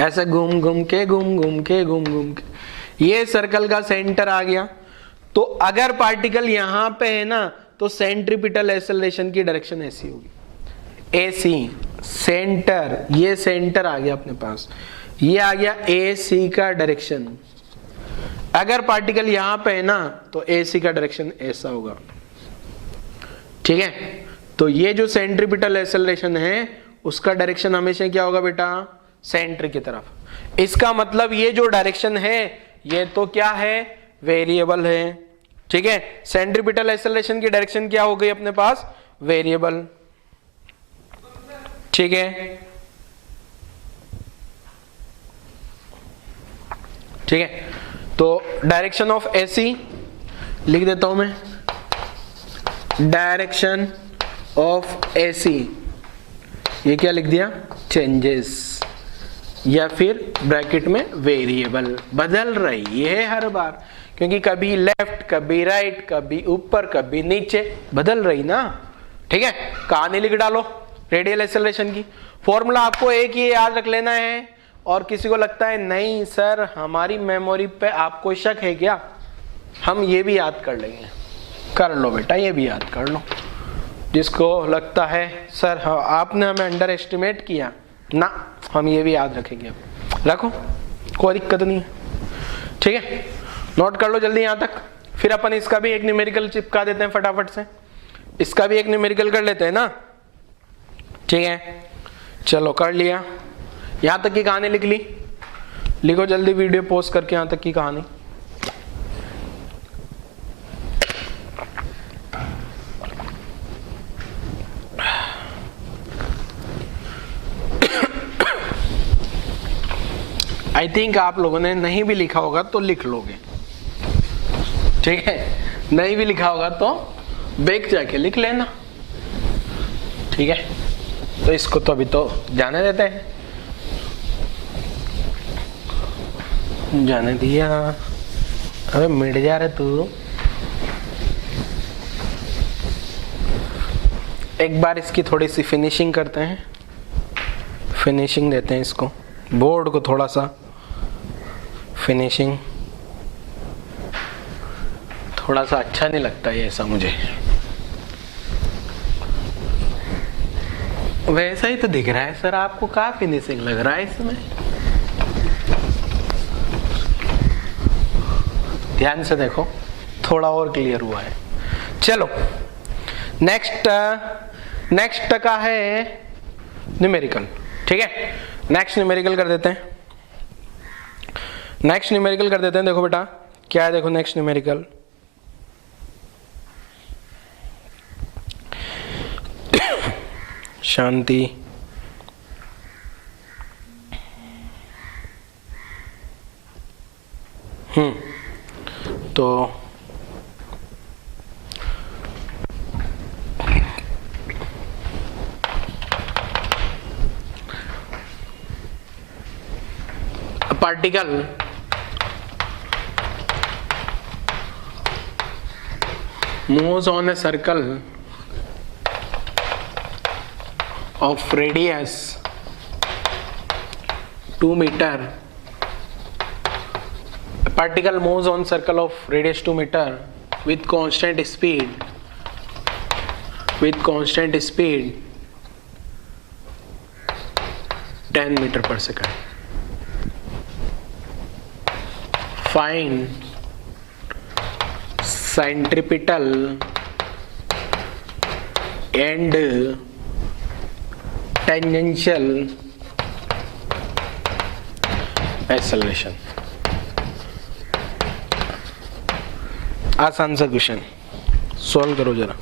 ऐसे घूम घूम के ये सर्कल का सेंटर आ गया। तो अगर पार्टिकल यहां पे है ना, तो सेंट्रीपिटल एक्सेलरेशन की डायरेक्शन ऐसी होगी, AC सेंटर, ये सेंटर आ गया अपने पास, ये आ गया AC का डायरेक्शन। अगर पार्टिकल यहां पे है ना, तो AC का डायरेक्शन ऐसा होगा, ठीक है। तो ये जो सेंट्रीपिटल एक्सेलरेशन है, उसका डायरेक्शन हमेशा क्या होगा बेटा? सेंटर की तरफ। इसका मतलब ये जो डायरेक्शन है, ये तो क्या है? वेरिएबल है, ठीक है। सेंट्रीपिटल एक्सेलरेशन की डायरेक्शन क्या हो गई अपने पास? वेरिएबल, ठीक है, ठीक है। तो डायरेक्शन ऑफ AC लिख देता हूं मैं, डायरेक्शन ऑफ AC, ये क्या लिख दिया? चेंजेस, या फिर ब्रैकेट में वेरिएबल, बदल रही है हर बार, क्योंकि कभी लेफ्ट, कभी राइट, कभी ऊपर, कभी नीचे, बदल रही ना, ठीक है। कहानी लिख डालो रेडियल एक्सेलरेशन की। फॉर्मूला आपको एक ही याद रख लेना है, और किसी को लगता है नहीं सर हमारी मेमोरी पे आपको शक है क्या, हम ये भी याद कर लेंगे, कर लो बेटा, ये भी याद कर लो। जिसको लगता है सर हाँ आपने हमें अंडर एस्टिमेट किया ना, हम ये भी याद रखेंगे, रखो, कोई दिक्कत नहीं है, ठीक है। नोट कर लो जल्दी यहाँ तक। फिर अपन इसका भी एक न्यूमेरिकल चिपका देते हैं फटाफट से, इसका भी एक न्यूमेरिकल कर लेते हैं ना, ठीक है। चलो कर लिया, यहाँ तक की कहानी लिख ली, लिखो जल्दी वीडियो पोस्ट करके यहाँ तक की कहानी। आई थिंक आप लोगों ने नहीं भी लिखा होगा तो लिख लोगे, ठीक है। नहीं भी लिखा होगा तो बैक जाके लिख लेना, ठीक है। तो इसको तो अभी तो जाने देते हैं, जाने दिया। अबे मिट जा रहे तू। एक बार इसकी थोड़ी सी फिनिशिंग करते हैं, फिनिशिंग देते हैं इसको, बोर्ड को थोड़ा सा फिनिशिंग, थोड़ा सा अच्छा नहीं लगता है ऐसा मुझे, वैसा ही तो दिख रहा है सर, आपको क्या फिनिशिंग लग रहा है इसमें? ध्यान से देखो, थोड़ा और क्लियर हुआ है। चलो नेक्स्ट का है न्यूमेरिकल, ठीक है। नेक्स्ट न्यूमेरिकल कर देते हैं, नेक्स्ट न्यूमेरिकल कर देते हैं। देखो बेटा क्या है, देखो नेक्स्ट न्यूमेरिकल, शांति, तो particle moves on a circle of radius 2 meter, a particle moves on circle of radius 2 meter with constant speed 10 meter per second. Find centripetal and tangential acceleration. आसान सा क्वेश्चन, सॉल्व करो जरा।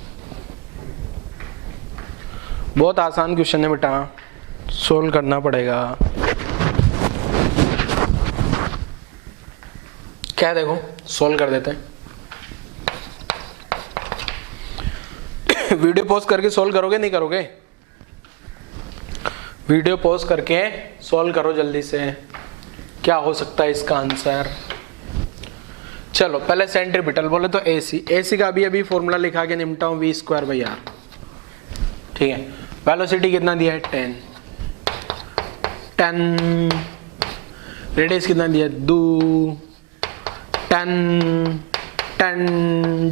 बहुत आसान क्वेश्चन है बेटा, सॉल्व करना पड़ेगा। क्या देखो, सॉल्व कर देते हैं। वीडियो पॉज करके सॉल्व करोगे नहीं करोगे? वीडियो पॉज करके सॉल्व करो जल्दी से। क्या हो सकता है इसका आंसर? चलो पहले सेंट्रीपिटल बोले तो एसी का अभी फॉर्मूला लिखा के निपटा हूं, v²/r। ठीक है, वेलोसिटी कितना दिया है 10, रेडियस कितना दिया 2, 10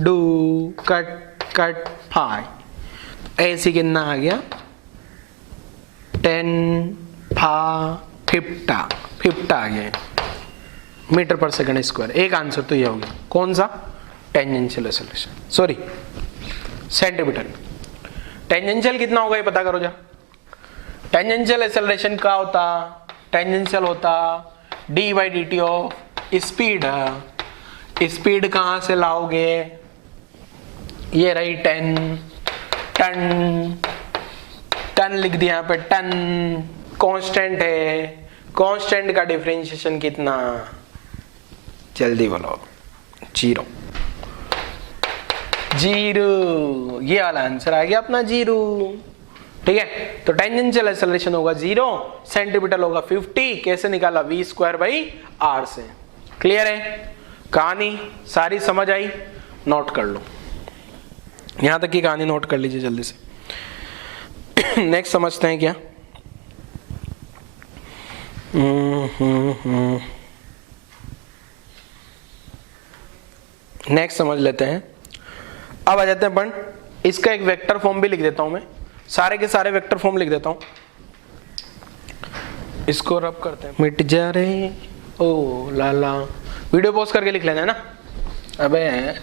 2 कट 5, एसी कितना आ गया 10 50 आ गया मीटर पर सेकंड स्क्वायर। एक आंसर तो ये हो गया, कौन सा? Tangential acceleration, sorry centripetal. Tangential कितना होगा ये पता करो जा। टेंजेंशियल एक्सेलरेशन का होता, टेंजेंशियल होता d/dt ऑफ स्पीड। स्पीड कहां से लाओगे? ये रही 10 लिख दिया यहाँ पे। 10 कांस्टेंट है, कांस्टेंट का डिफरेंशिएशन कितना? जल्दी बोलो। 0। ये वाला आंसर आ गया अपना 0। ठीक है, तो टेंजेंशियल एक्सेलरेशन होगा 0, सेंटीमीटर होगा 50। कैसे निकाला? v²/r से। क्लियर है? कहानी सारी समझ आई? नोट कर लो, यहां तक की कहानी नोट कर लीजिए जल्दी से। नेक्स्ट समझते हैं क्या? नेक्स्ट समझ लेते हैं। अब आ जाते हैं अपन, इसका एक वेक्टर फॉर्म भी लिख देता हूं मैं, सारे के सारे वेक्टर फॉर्म लिख देता हूं। इसको रब करते हैं। मिट जा रहे ओ लाला। वीडियो पॉज करके लिख लेना है ना। अबे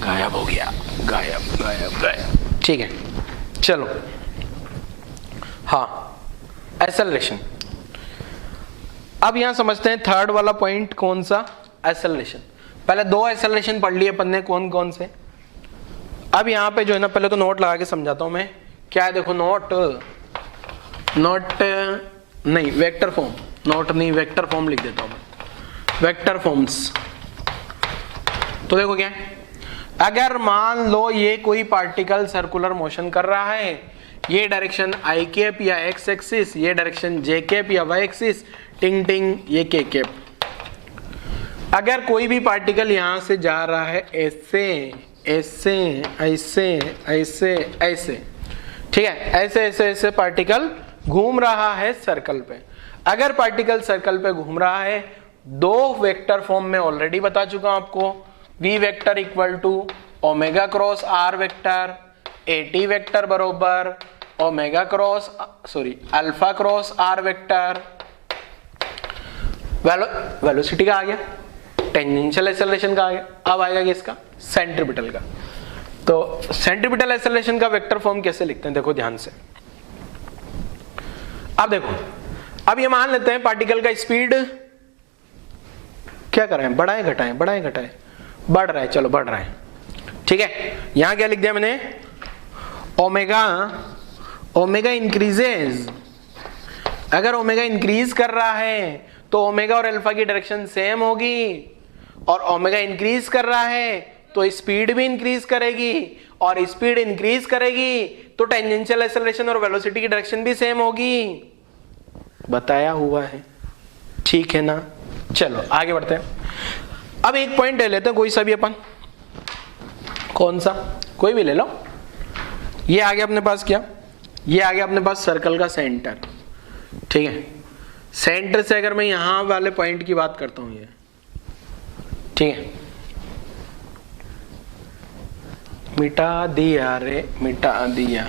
गायब हो गया, गायब। ठीक है, चलो। हाँ, एक्सेलरेशन। अब यहां समझते हैं थर्ड वाला पॉइंट कौन सा? एक्सेलरेशन। पहले 2 एक्सेलरेशन पढ़ लिए अपन ने, कौन कौन से। अब यहाँ पे जो है ना, पहले तो नोट लगा के समझाता हूं मैं। क्या है देखो, नोट नहीं, वेक्टर फॉर्म। नोट नहीं, वेक्टर फॉर्म लिख देता हूं मैं। वेक्टर फॉर्म्स तो देखो क्या है, अगर मान लो ये कोई पार्टिकल सर्कुलर मोशन कर रहा है, ये डायरेक्शन आई कैप या एक्स एक्सिस, ये डायरेक्शन जे कैप या वाई एक्सिस, टिंग टिंग ये के कैप। अगर कोई भी पार्टिकल यहां से जा रहा है ऐसे ऐसे ऐसे ऐसे ऐसे, ठीक है, ऐसे ऐसे ऐसे पार्टिकल घूम रहा है सर्कल पे। अगर पार्टिकल सर्कल पे घूम रहा है, 2 वेक्टर फॉर्म में ऑलरेडी बता चुका हूं आपको। v vector equal to omega cross r vector, at vector बरोबर omega cross alpha cross r vector. Velocity का आ गया, टेंजेंशियल एक्सेलरेशन का आ गया। अब आएगा किसका? सेंट्रीपिटल का। तो सेंट्रीपिटल एक्सेलरेशन का वेक्टर फॉर्म कैसे लिखते हैं देखो ध्यान से। अब देखो, अब ये मान लेते हैं पार्टिकल का स्पीड क्या कर रहे हैं, बढ़ाएं घटाएं, बढ़ाएं घटाएं, बढ़ रहा है, चलो बढ़ रहा है। ठीक है, यहां क्या लिख दिया मैंने? Omega increases. अगर ओमेगा इंक्रीज कर रहा है तो ओमेगा और अल्फा की डायरेक्शन सेम होगी, और ओमेगा इंक्रीज कर रहा है तो स्पीड भी इंक्रीज करेगी, और स्पीड इंक्रीज करेगी तो टेंजेंशियल एक्सेलरेशन और वेलोसिटी की डायरेक्शन भी सेम होगी। बताया हुआ है, ठीक है ना। चलो आगे बढ़ते हैं। अब एक पॉइंट ले लेते हैं कोई सा भी अपन, कौन सा, कोई भी ले लो। ये आ गया अपने पास क्या, ये आ गया अपने पास सर्कल का सेंटर, ठीक है। सेंटर से अगर मैं यहां वाले पॉइंट की बात करता हूं, ये ठीक है, मिटा दिया रे, मिटा दिया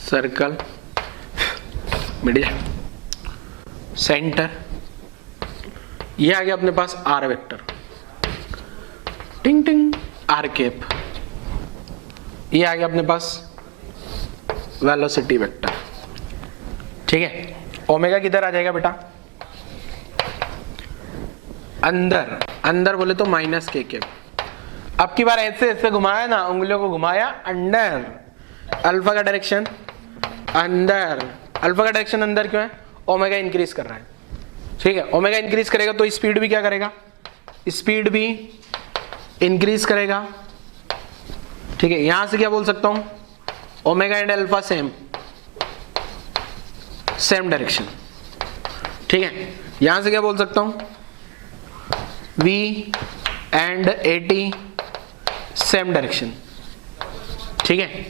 सर्कल, मिट जा सेंटर, ये आ गया अपने पास आर वेक्टर, टिंग टिंग आर कैप, ये आ गया अपने पास वेलोसिटी वेक्टर, ठीक है। ओमेगा किधर आ जाएगा बेटा, अंदर, अंदर बोले तो माइनस के कैप। अब की बार ऐसे ऐसे घुमाया ना, उंगलियों को घुमाया अंदर, अल्फा का डायरेक्शन अंदर, अल्फा का डायरेक्शन अंदर क्यों है, ओमेगा इंक्रीज कर रहा है, ठीक है। ओमेगा इंक्रीज करेगा तो स्पीड भी क्या करेगा, स्पीड भी इंक्रीज करेगा, ठीक है। यहां से क्या बोल सकता हूं, omega and alpha same, same direction, ठीक है। यहां से क्या बोल सकता हूं, V and AT same direction, ठीक है।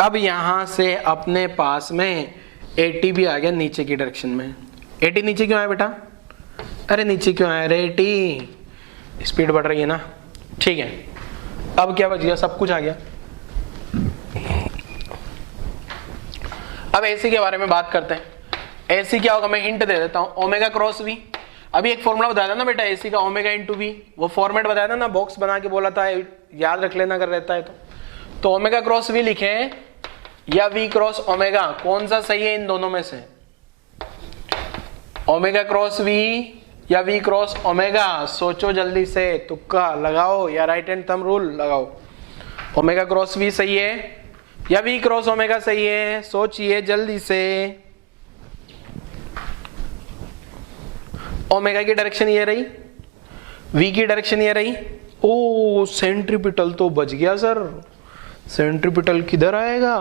अब यहां से अपने पास में AT भी आ गया नीचे की डायरेक्शन में। AT नीचे क्यों आया बेटा, अरे नीचे क्यों आया रे AT, स्पीड बढ़ रही है ना, ठीक है। अब क्या बच गया, सब कुछ आ गया। अब AC के बारे में बात करते हैं। AC क्या होगा, मैं हिंट दे देता हूं, ओमेगा क्रॉस V। अभी एक फॉर्मूला बताया था ना बेटा AC का, ओमेगा इंटू V, वो फॉर्मेट बताया था ना, बॉक्स बना के बोला था, याद रख लेना अगर रहता है तो ओमेगा क्रॉस V लिखे या V क्रॉस ओमेगा, कौन सा सही है इन दोनों में से, ओमेगा क्रॉस V या V क्रॉस ओमेगा, सोचो जल्दी से, तुक्का लगाओ या राइट हैंड थंब रूल लगाओ। ओमेगा क्रॉस V सही है या V क्रॉस ओमेगा सही है, सोचिए जल्दी से। ओमेगा की डायरेक्शन ये रही, V की डायरेक्शन ये रही। ओ सेंट्रीपिटल तो बच गया सर, सेंट्रीपिटल किधर आएगा,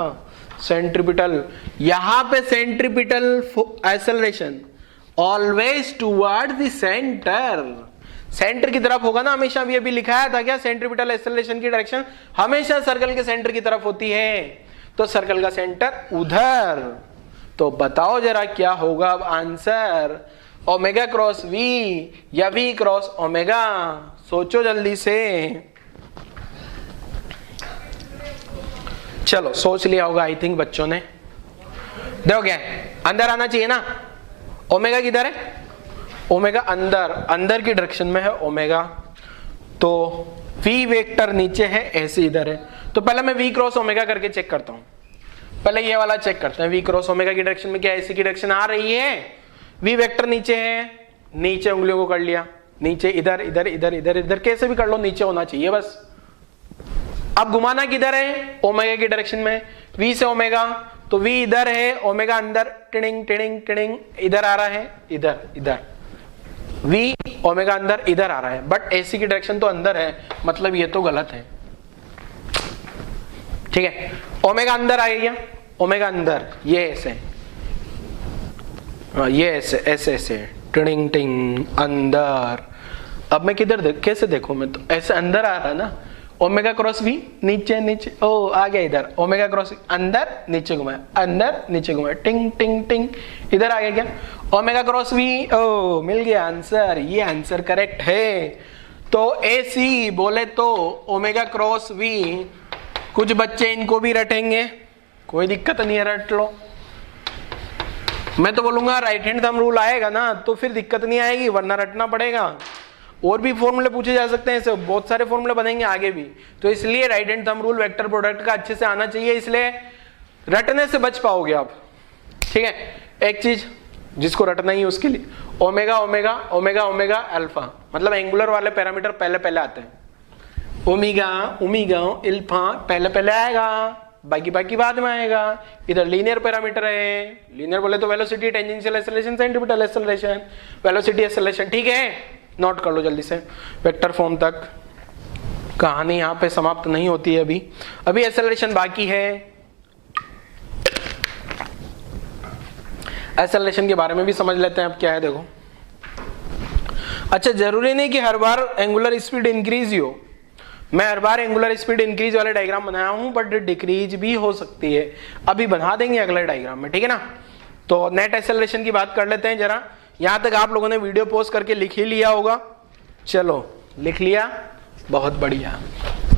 सेंट्रीपिटल यहां पे, centripetal acceleration always toward the centre, centre की तरफ होगा ना हमेशा। अभी लिखाया था क्या, सेंट्रीपिटल एक्सेलरेशन की डायरेक्शन हमेशा सर्कल के सेंटर की तरफ होती है, तो सर्कल का सेंटर उधर। तो बताओ जरा क्या होगा अब आंसर, ओमेगा क्रॉस V या V क्रॉस ओमेगा, सोचो जल्दी से। चलो सोच लिया होगा आई थिंक बच्चों ने, देखो क्या अंदर आना चाहिए ना, ओमेगा किधर है, ओमेगा अंदर, अंदर की डायरेक्शन में है ओमेगा, तो V वेक्टर नीचे है, ऐसे इधर है। तो पहले मैं V क्रॉस ओमेगा करके चेक करता हूं, पहले ये वाला चेक करते हैं। V क्रॉस ओमेगा की डायरेक्शन में क्या ऐसी की डायरेक्शन आ रही है, V वेक्टर नीचे है, नीचे उंगलियों को कर लिया, नीचे इधर इधर इधर इधर इधर कैसे भी कर लो, नीचे होना चाहिए बस। अब घुमाना किधर है, ओमेगा की डायरेक्शन में, V से ओमेगा, तो V इधर है, ओमेगा अंदर, टिडिंग टिडिंग टिडिंग इधर आ रहा है, इधर इधर, V ओमेगा अंदर इधर आ रहा है, बट AC की डायरेक्शन तो अंदर है, मतलब ये तो गलत है, ठीक है। ओमेगा अंदर आ गया, ओमेगा अंदर, ये ऐसे, ये ऐसे ऐसे ऐसे, टिडिंग टिंग अंदर। अब मैं किधर कैसे देखूं, मैं तो ऐसे अंदर आ रहा है ना, ओमेगा क्रॉस V नीचे नीचे, ओ आ गया इधर, ओमेगा क्रॉस अंदर नीचे घुमाया, अंदर नीचे घुमाया, टिंग टिंग टिंग, इधर आ गया क्या, ओमेगा क्रॉस V, ओ मिल गया आंसर, ये आंसर करेक्ट है। तो AC बोले तो ओमेगा क्रॉस V, कुछ बच्चे इनको भी रटेंगे, कोई दिक्कत नहीं है, रट लो। मैं तो बोलूंगा राइट हैंड थंब रूल आएगा ना तो फिर दिक्कत नहीं आएगी, वरना रटना पड़ेगा। और भी फॉर्मूले पूछे जा सकते हैं, ऐसे बहुत सारे फॉर्मूले बनेंगे आगे भी, तो इसलिए right hand thumb rule vector product का अच्छे से आना चाहिए, इसलिए रटने से बच पाओगे आप, ठीक है। एक चीज जिसको रटना ही है उसके लिए, omega omega omega omega alpha, मतलब एंगुलर वाले पैरामीटर पहले पहले आते हैं, ओमेगा ओमेगा अल्फा पहले पहले आएगा, बाकी बाकी बाद में आएगा। इधर लीनियर पैरामीटर है, लीनियर बोले तो velocity, tangential acceleration, centripetal acceleration, velocity acceleration, ठीक है। नोट कर लो जल्दी से, वेक्टर फॉर्म तक कहानी यहाँ पे समाप्त नहीं होती है, अभी एक्सेलरेशन बाकी है, एक्सेलरेशन के बारे में भी समझ लेते हैं अब क्या है। देखो अच्छा, जरूरी नहीं कि हर बार एंगुलर स्पीड इंक्रीज ही हो। मैं हर बार एंगुलर स्पीड इंक्रीज वाले डायग्राम बनाया हूं, बट डिक्रीज भी हो सकती है। अभी बना देंगे अगले डायग्राम में, ठीक है ना। तो नेट एक्सेलरेशन की बात कर लेते हैं जरा। यहां तक आप लोगों ने वीडियो पॉज करके लिख ही लिया होगा। चलो लिख लिया, बहुत बढ़िया।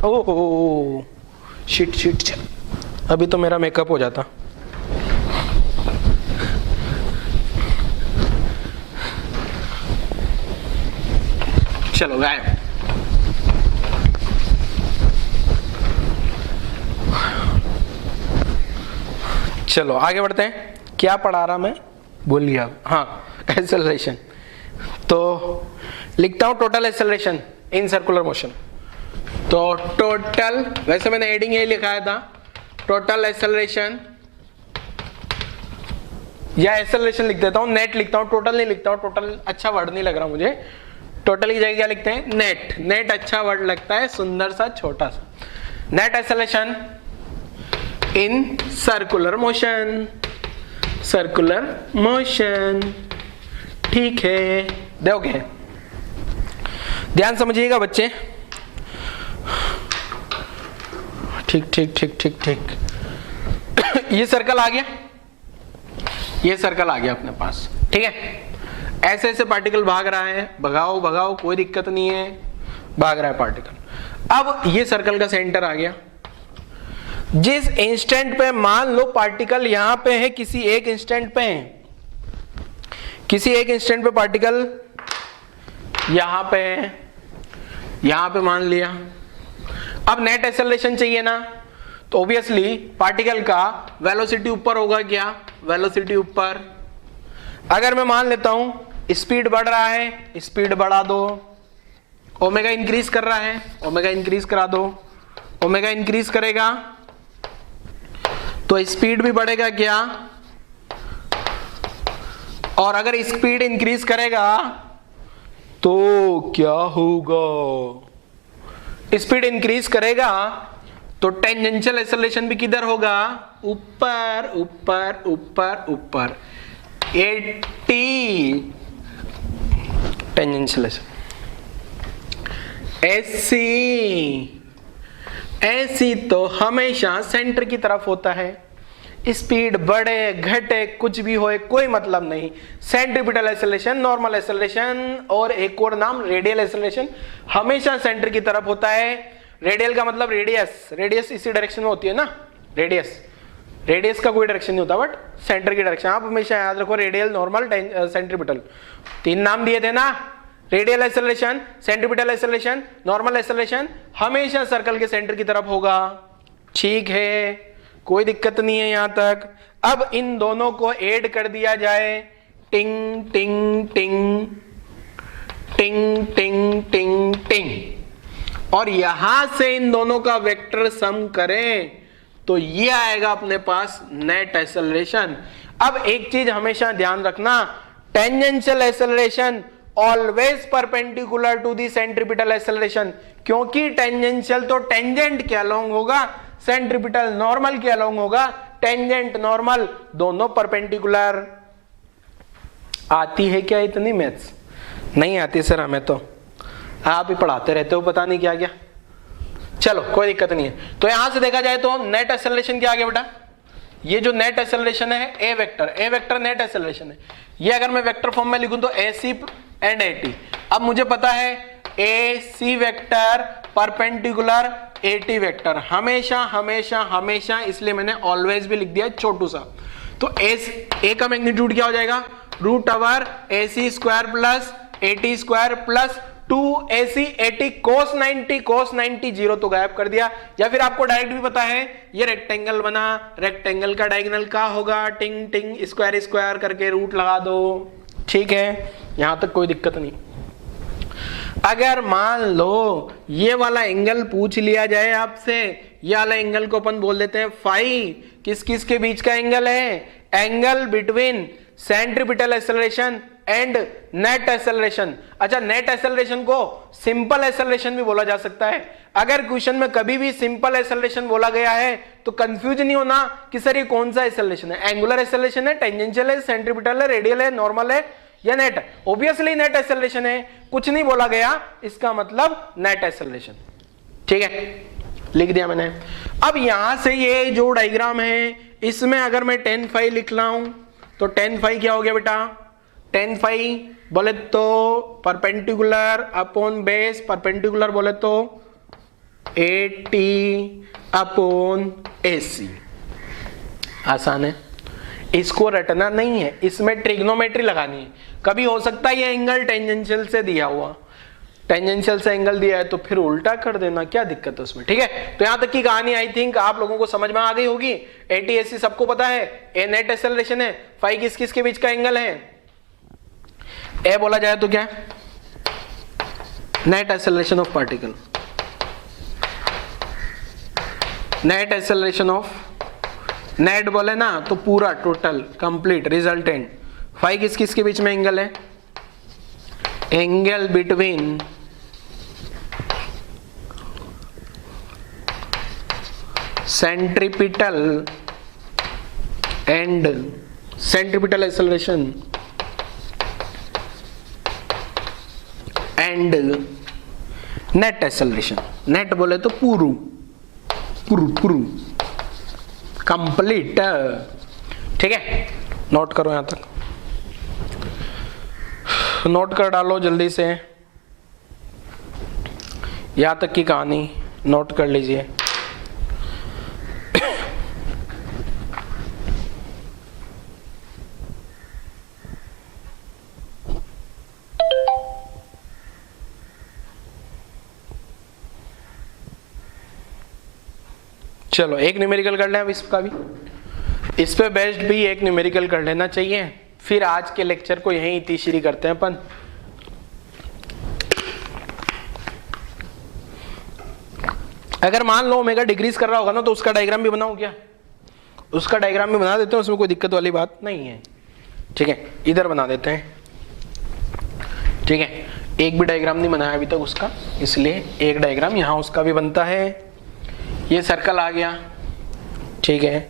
ओह शिट शिट, अभी तो मेरा मेकअप हो जाता। चलो गायब। चलो आगे बढ़ते हैं। क्या पढ़ा रहा मैं, भूल गया। हाँ, एक्सेलरेशन। तो लिखता हूं total acceleration in circular motion. तो टोटल, वैसे मैंने हेडिंग ये लिखाया था, टोटल एक्सेलरेशन, या एक्सेलरेशन लिख देता हूं, नेट लिखता हूं, टोटल नहीं लिखता हूं। टोटल अच्छा वर्ड नहीं लग रहा मुझे। टोटल की जगह क्या लिखते हैं, नेट। नेट अच्छा वर्ड लगता है, सुंदर सा छोटा सा। Net acceleration in circular motion, circular motion, ठीक है। देखोगे, ध्यान समझिएगा बच्चे। ठीक ठीक ठीक ठीक ठीक। ये सर्कल आ गया, ये सर्कल आ गया अपने पास, ठीक है। ऐसे ऐसे पार्टिकल भाग रहा है, भगाओ भगाओ कोई दिक्कत नहीं है, भाग रहा है पार्टिकल। अब ये सर्कल का सेंटर आ गया। जिस इंस्टेंट पे मान लो पार्टिकल यहां पे है, किसी एक इंस्टेंट पे है, किसी एक इंस्टेंट पे पार्टिकल यहां पे है, यहां पे मान लिया। अब नेट एक्सेलरेशन चाहिए ना, तो ऑब्वियसली पार्टिकल का वेलोसिटी ऊपर होगा। क्या वेलोसिटी ऊपर। अगर मैं मान लेता हूं स्पीड बढ़ रहा है, स्पीड बढ़ा दो। ओमेगा इंक्रीज कर रहा है, ओमेगा इंक्रीज करा दो। ओमेगा इंक्रीज करेगा तो स्पीड भी बढ़ेगा क्या, और अगर स्पीड इंक्रीज करेगा तो क्या होगा, स्पीड इंक्रीज करेगा तो टेंजेंशियल एक्सेलरेशन भी किधर होगा, ऊपर ऊपर ऊपर ऊपर। 80 टेंजेंशियल ऐसी तो हमेशा सेंटर की तरफ होता है। स्पीड बढ़े घटे कुछ भी होए कोई मतलब नहीं। सेंट्रीपिटल एक्सेलरेशन, नॉर्मल एक्सेलरेशन और एक और नाम रेडियल एक्सेलरेशन हमेशा सेंटर की तरफ होता है। रेडियल का मतलब रेडियस, रेडियस इसी डायरेक्शन में होती है ना, रेडियस। रेडियस का कोई डायरेक्शन नहीं होता, बट सेंटर की डायरेक्शन। आप हमेशा याद रखो, रेडियल, नॉर्मल, सेंट्रीपिटल, तीन नाम दिए थे ना। Radial acceleration, centripetal acceleration, normal acceleration हमेशा सर्कल के सेंटर की तरफ होगा, ठीक है, कोई दिक्कत नहीं है यहां तक। अब इन दोनों को ऐड कर दिया जाए, टिंग टिंग टिंग टिंग टिंग टिंग टिंग, और यहां से इन दोनों का वेक्टर सम करें तो ये आएगा अपने पास नेट एक्सेलरेशन। अब एक चीज हमेशा ध्यान रखना, tangential acceleration always perpendicular to the centripetal acceleration, क्योंकि टेंजेंशियल तो टेंजेंट के अलोंग होगा, सेंट्रीपिटल नॉर्मल के अलोंग होगा। टेंजेंट नॉर्मल दोनों परपेंडिकुलर। आती है क्या इतनी मैथ्स? नहीं आती सर हमें तो, आप ही पढ़ाते रहते हो पता नहीं क्या क्या। चलो कोई दिक्कत नहीं है। तो यहां से देखा जाए तो नेट एक्सेलरेशन क्या आ गया बेटा, ये जो नेट एक्सेलरेशन है ए वेक्टर नेट एक्सेलरेशन है। ये अगर मैं वेक्टर फॉर्म में लिखूं तो AC एंड AT। अब मुझे पता है AC vector perpendicular AT vector, हमेशा हमेशा हमेशा, इसलिए मैंने ऑलवेज भी लिख दिया छोटू सा। तो A का मैग्नीट्यूड क्या हो जाएगा, √AC square plus AT square plus 2AC AT cos 90 zero तो गायब कर दिया। या फिर आपको डायरेक्ट भी पता है ये रेक्टेंगल बना, रेक्टेंगल का डायगोनल क्या होगा, टिंग टिंग स्क्वायर स्क्वायर करके रूट लगा दो, ठीक है, यहां तक कोई दिक्कत नहीं। अगर मान लो ये वाला एंगल पूछ लिया जाए आपसे, ये वाला एंगल को अपन बोल देते हैं फाई, किस किस के बीच का एंगल है, angle between centripetal acceleration and net acceleration. अच्छा, नेट एक्सेलरेशन को सिंपल एक्सेलरेशन भी बोला जा सकता है। अगर क्वेश्चन में कभी भी सिंपल एक्सेलरेशन बोला गया है तो कंफ्यूज नहीं होना कि सर ये कौन सा एक्सेलरेशन है, एंगुलर एक्सेलरेशन है, टेंजेंशियल है, सेंट्रीपिटल है, रेडियल है, नॉर्मल है या नेट है। ऑब्वियसली नेट एक्सेलरेशन है, कुछ नहीं बोला गया, इसका मतलब नेट एक्सेलरेशन। ठीक है, लिख दिया मैंने। अब यहां से ये जो डायग्राम है इसमें अगर मैं tan phi लिख रहा हूं तो tan phi क्या हो गया बेटा, tan phi बोले तो परपेंडिकुलर अपॉन बेस, परपेंडिकुलर बोले तो AT अपॉन AC। आसान है, इसको रटना नहीं है, इसमें ट्रिग्नोमेट्री लगानी है। कभी हो सकता है ये एंगल टेंजेंशियल से दिया हुआ, टेंजेंशियल से एंगल दिया है तो फिर उल्टा कर देना, क्या दिक्कत है उसमें। ठीक है, तो यहां तक की कहानी आई थिंक आप लोगों को समझ में आ गई होगी। AT/AC सबको पता है, ए नेट एक्सेलरेशन है, फाई किस किस के बीच का एंगल है, ए बोला जाए तो क्या, net acceleration of particle, net acceleration of, net बोले ना तो पूरा टोटल कंप्लीट रिजल्टेंट। फाई किस किस के बीच में एंगल है, angle between centripetal and centripetal acceleration and net acceleration. Net बोले तो पूरू पूरू पूरू कंप्लीट। ठीक है, नोट करो, यहां तक नोट कर डालो जल्दी से, यहां तक की कहानी नोट कर लीजिए। चलो एक न्यूमेरिकल कर लें अब इसका भी, इस पे बेस्ड भी एक न्यूमेरिकल कर लेना चाहिए, फिर आज के लेक्चर को यहीं तीसरी करते हैं अपन। अगर मान लो ओमेगा डिक्रीज कर रहा होगा ना तो उसका डायग्राम भी बनाऊं क्या, उसका डायग्राम भी बना देते हैं, उसमें कोई दिक्कत वाली बात नहीं है। ठीक है, इधर बना देते हैं। ठीक है, एक भी डायग्राम नहीं बनाया अभी तक उसका, इसलिए एक डायग्राम यहाँ उसका भी बनता है। ये सर्कल आ गया। ठीक है,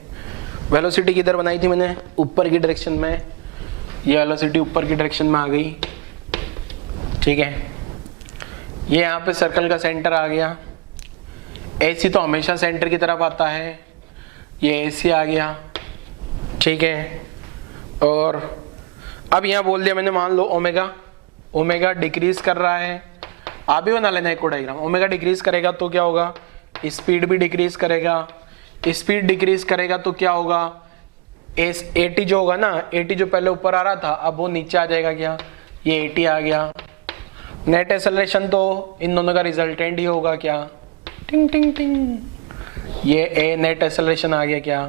वेलोसिटी किधर बनाई थी मैंने, ऊपर की डायरेक्शन में, ये वेलोसिटी ऊपर की डायरेक्शन में आ गई। ठीक है, ये यहाँ पे सर्कल का सेंटर आ गया। AC तो हमेशा सेंटर की तरफ आता है, ये AC आ गया। ठीक है, और अब यहाँ बोल दिया मैंने, मान लो ओमेगा, ओमेगा डिक्रीज कर रहा है, आप भी बना लेना एक को डायग्राम। ओमेगा डिक्रीज करेगा तो क्या होगा, स्पीड भी डिक्रीज करेगा, स्पीड डिक्रीज करेगा तो क्या होगा, AT जो होगा ना, AT जो पहले ऊपर आ रहा था अब वो नीचे आ जाएगा, क्या ये AT आ गया। नेट एक्सेलरेशन तो इन दोनों का रिजल्टेंट ही होगा, क्या टिंग टिंग टिंग, ये A नेट एक्सेलरेशन आ गया क्या।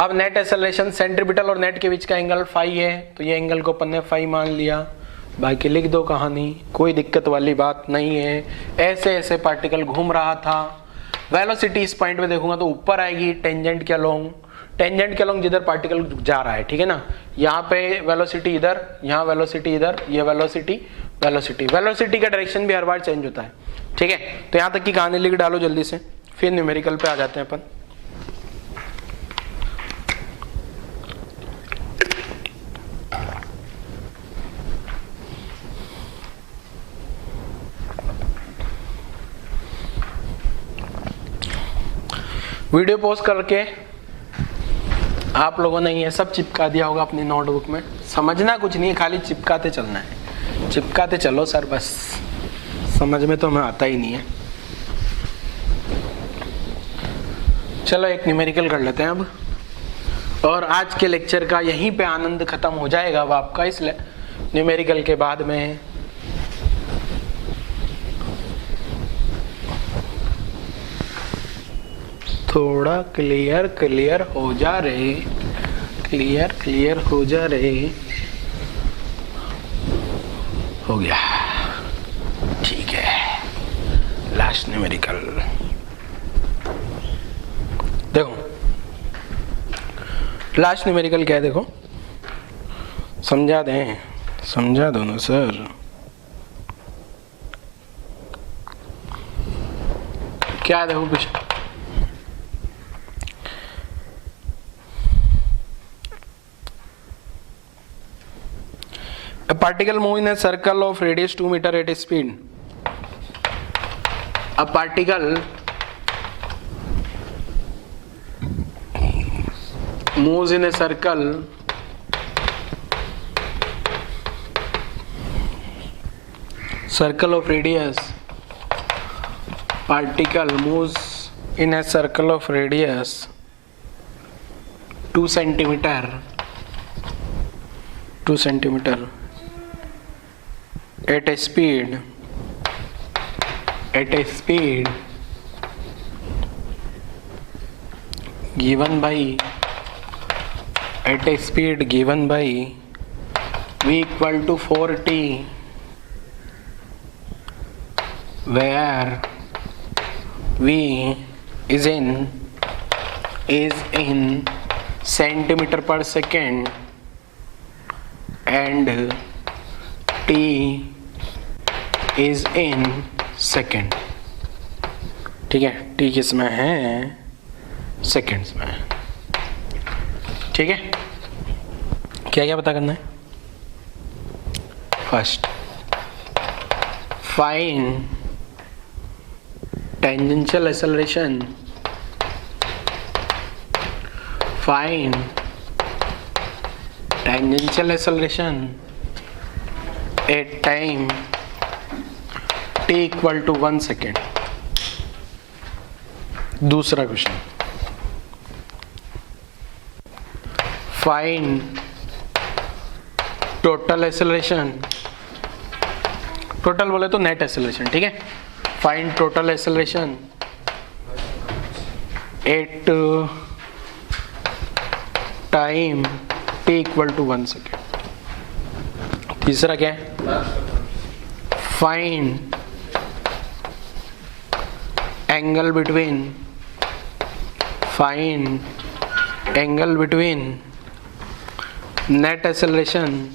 अब नेट एक्सेलरेशन सेंट्रीपिटल और नेट के बीच का एंगल फाई है, तो ये एंगल को अपन ने फाई मान लिया, बाकी लिख दो कहानी, कोई दिक्कत वाली बात नहीं है। ऐसे ऐसे पार्टिकल घूम रहा था, वेलोसिटी इस पॉइंट में देखूंगा तो ऊपर आएगी टेंजेंट के अलोंग, टेंजेंट के अलोंग जिधर पार्टिकल जा रहा है। ठीक है ना, यहाँ पे वेलोसिटी इधर, यहाँ वेलोसिटी इधर, ये वेलोसिटी वेलोसिटी, वेलोसिटी का डायरेक्शन भी हर बार चेंज होता है। ठीक है, तो यहाँ तक की कहानी लिख डालो जल्दी से, फिर न्यूमेरिकल पे आ जाते हैं अपन। वीडियो पॉज करके आप लोगों ने ये सब चिपका दिया होगा अपनी नोटबुक में, समझना कुछ नहीं है, खाली चिपकाते चलना है, चिपकाते चलो सर, बस समझ में तो हमें आता ही नहीं है। चलो एक न्यूमेरिकल कर लेते हैं अब, और आज के लेक्चर का यहीं पे आनंद खत्म हो जाएगा अब आपका। इस न्यूमेरिकल के बाद में थोड़ा क्लियर क्लियर हो जा रहे, क्लियर क्लियर हो जा रहे, हो गया। ठीक है, लास्ट न्यूमेरिकल देखो, लास्ट न्यूमेरिकल क्या है देखो, समझा दें, समझा दो ना सर। क्या देखो कुछ A particle move in a circle of radius 2 meter at a speed. A particle moves in a circle of radius. Particle moves in a circle of radius 2 centimeter at a speed given by v equal to 4t, where v is in centimeter per second and t is in second. ठीक है, t किसमें है? सेकेंड्स में. ठीक है, क्या क्या पता करना है? First, find tangential acceleration. Find tangential acceleration at time t equal to 1 second. दूसरा question, find total acceleration. Total बोले तो नेट एक्सेलरेशन. ठीक है, find total acceleration at time t equal to 1 second. तीसरा क्या है? Find angle between net acceleration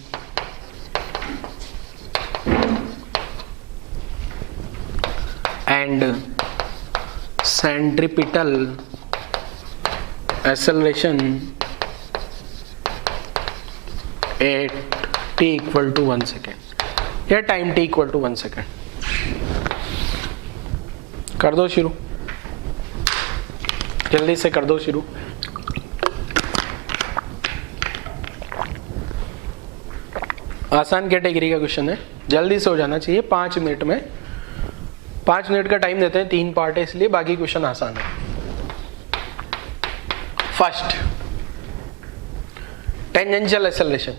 and centripetal acceleration at t equal to 1 second या time t equal to 1 second. कर दो शुरू, जल्दी से कर दो शुरू. आसान कैटेगरी का क्वेश्चन है, जल्दी से हो जाना चाहिए. 5 मिनट में, 5 मिनट का टाइम देते हैं. 3 पार्ट है इसलिए बाकी क्वेश्चन आसान है. First, tangential acceleration.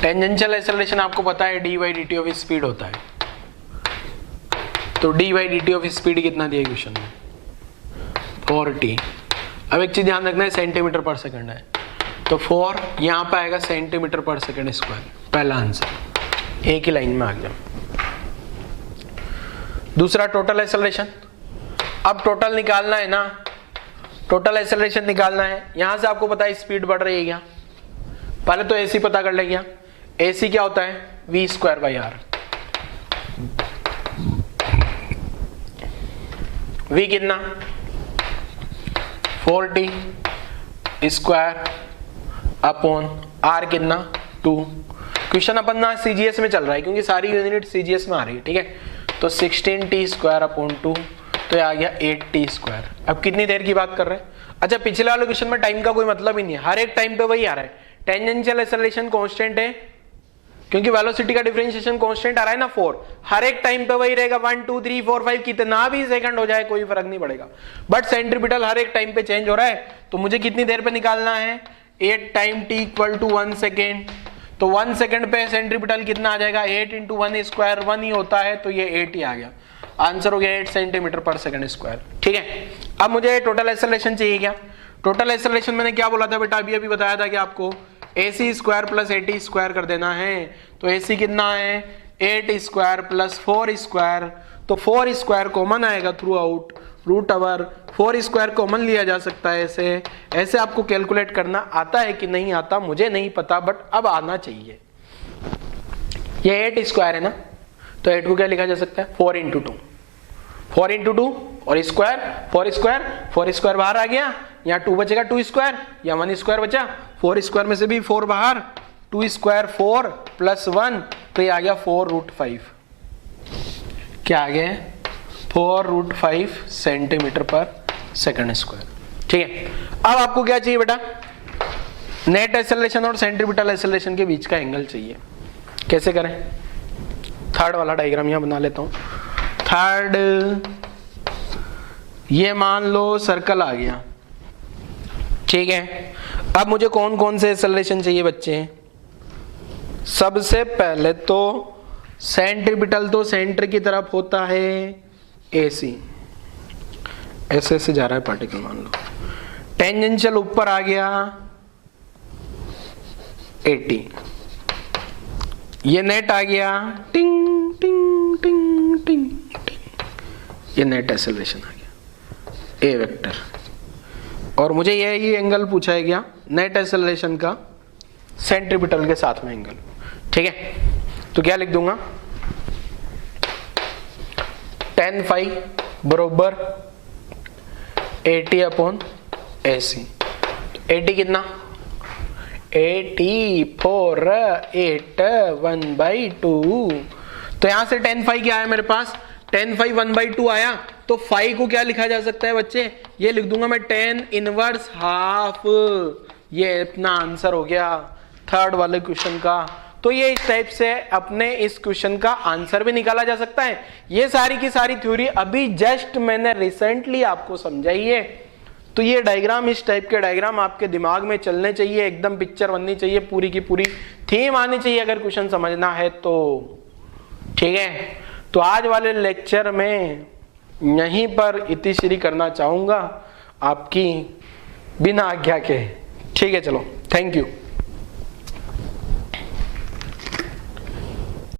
Tangential acceleration आपको पता है D by D T of speed होता है. तो D by D T of speed कितना दिया क्वेश्चन में? 4t. अब एक चीज ध्यान रखना है, सेंटीमीटर पर सेकंड है तो 4 यहाँ पे आएगा सेंटीमीटर पर सेकंड स्क्वायर. पहला आंसर, एक ही लाइन में आ गया. दूसरा, टोटल एक्सेलरेशन. अब टोटल निकालना है ना, टोटल एक्सेलरेशन निकालना है. यहां से आपको पता है स्पीड बढ़ रही है क्या? पहले तो एसी पता कर लेंगे. एसी क्या होता है? v square by R. v कितना? 4t स्क्वायर अपॉन r कितना? 2. क्वेश्चन अपन ना सीजीएस में चल रहा है क्योंकि सारी यूनिट सीजीएस में आ रही है. ठीक है, तो 16t स्क्वायर अपॉन 2 तो आ गया 8t स्क्वायर. अब कितनी देर की बात कर रहे हैं? अच्छा, पिछले वाले क्वेश्चन में टाइम का कोई मतलब ही नहीं है, हर एक टाइम पे वही आ रहा है. टेंजेंशियल एक्सेलरेशन कांस्टेंट है क्योंकि वेलोसिटी का डिफरेंशिएशन कांस्टेंट आ रहा है ना 4. हर एक टाइम पे वही रहेगा. 1 2 3 4 5 कितना भी सेकंड हो जाए कोई फर्क नहीं पड़ेगा. बट सेंट्रीपिटल हर एक टाइम पे चेंज हो रहा है. तो मुझे कितनी देर पे निकालना है? 8 time t equal to 1 second. तो 1 सेकेंड पे सेंट्रीपिटल कितना आ जाएगा? 8 इंटू 1 स्क्वायर 1 ही होता है तो ये 8 ही आ गया. आंसर हो गया 8 सेंटीमीटर पर सेकंड स्क्वायर. ठीक है, अब मुझे टोटल एक्सेलरेशन चाहिए. क्या टोटल एक्सेलरेशन मैंने क्या बोला था बेटा? अभी बताया था कि आपको AC स्क्वायर प्लस 8 स्क्वायर कर देना है. तो AC कितना है? 8 स्क्वायर प्लस 4 स्क्वायर. तो 4 स्क्वायर कॉमन आएगा throughout. Root over 4 square common लिया जा सकता है. ऐसे आपको कैलकुलेट करना आता है कि नहीं आता मुझे नहीं पता, बट अब आना चाहिए. ये 8 स्क्वायर है ना, तो 8 को क्या लिखा जा सकता है? 4 इंटू 2. 4 इंटू 2 और स्क्वायर 4 स्क्वायर बाहर आ गया. यहाँ 2 बचेगा 2 स्क्वायर, या 1 स्क्वायर बचा. 4 स्क्वायर में से भी 4 बाहर 2 स्क्वायर 4 प्लस 1, तो ये आ गया 4√5। क्या आ गया? 4√5 सेंटीमीटर पर सेकंड स्क्वायर। ठीक है, अब आपको क्या चाहिए बेटा? नेट एक्सेलरेशन और सेंट्रीपिटल एक्सेलरेशन के बीच का एंगल चाहिए। कैसे करें? थर्ड वाला डायग्राम यहां बना लेता हूं। थर्ड, ये मान लो सर्कल आ गया, ठीक है। अब मुझे कौन कौन से एक्सेलरेशन चाहिए बच्चे? सबसे पहले तो सेंट्रीपिटल तो सेंटर की तरफ होता है AC, ऐसे से जा रहा है पार्टिकल मान लो। टेंजेंशियल ऊपर आ गया 80, ये नेट आ गया टिंग टिंग टिंग टिंग टिंग, ये नेट एक्सेलरेशन आ गया A वेक्टर। और मुझे यही एंगल पूछा गया नेट एक्सेलरेशन का सेंट्रीपिटल के साथ में एंगल। ठीक है, तो क्या लिख दूंगा? tan phi बरोबर 80 अपॉन AC। 80 कितना? 84 8 1/2। तो यहां से tan phi क्या आया मेरे पास? tan phi 1/2 आया। तो phi को क्या लिखा जा सकता है बच्चे? ये लिख दूंगा मैं tan इनवर्स हाफ। ये अपना आंसर हो गया थर्ड वाले क्वेश्चन का। तो ये इस टाइप से अपने इस क्वेश्चन का आंसर भी निकाला जा सकता है। ये सारी की सारी थ्योरी अभी जस्ट मैंने रिसेंटली आपको समझाई है। तो ये डायग्राम, इस टाइप के डायग्राम आपके दिमाग में चलने चाहिए, एकदम पिक्चर बननी चाहिए, पूरी की पूरी थीम आनी चाहिए अगर क्वेश्चन समझना है तो। ठीक है, तो आज वाले लेक्चर में यहीं पर इतिश्री करना चाहूंगा आपकी बिना आज्ञा के। ठीक है, चलो, थैंक यू।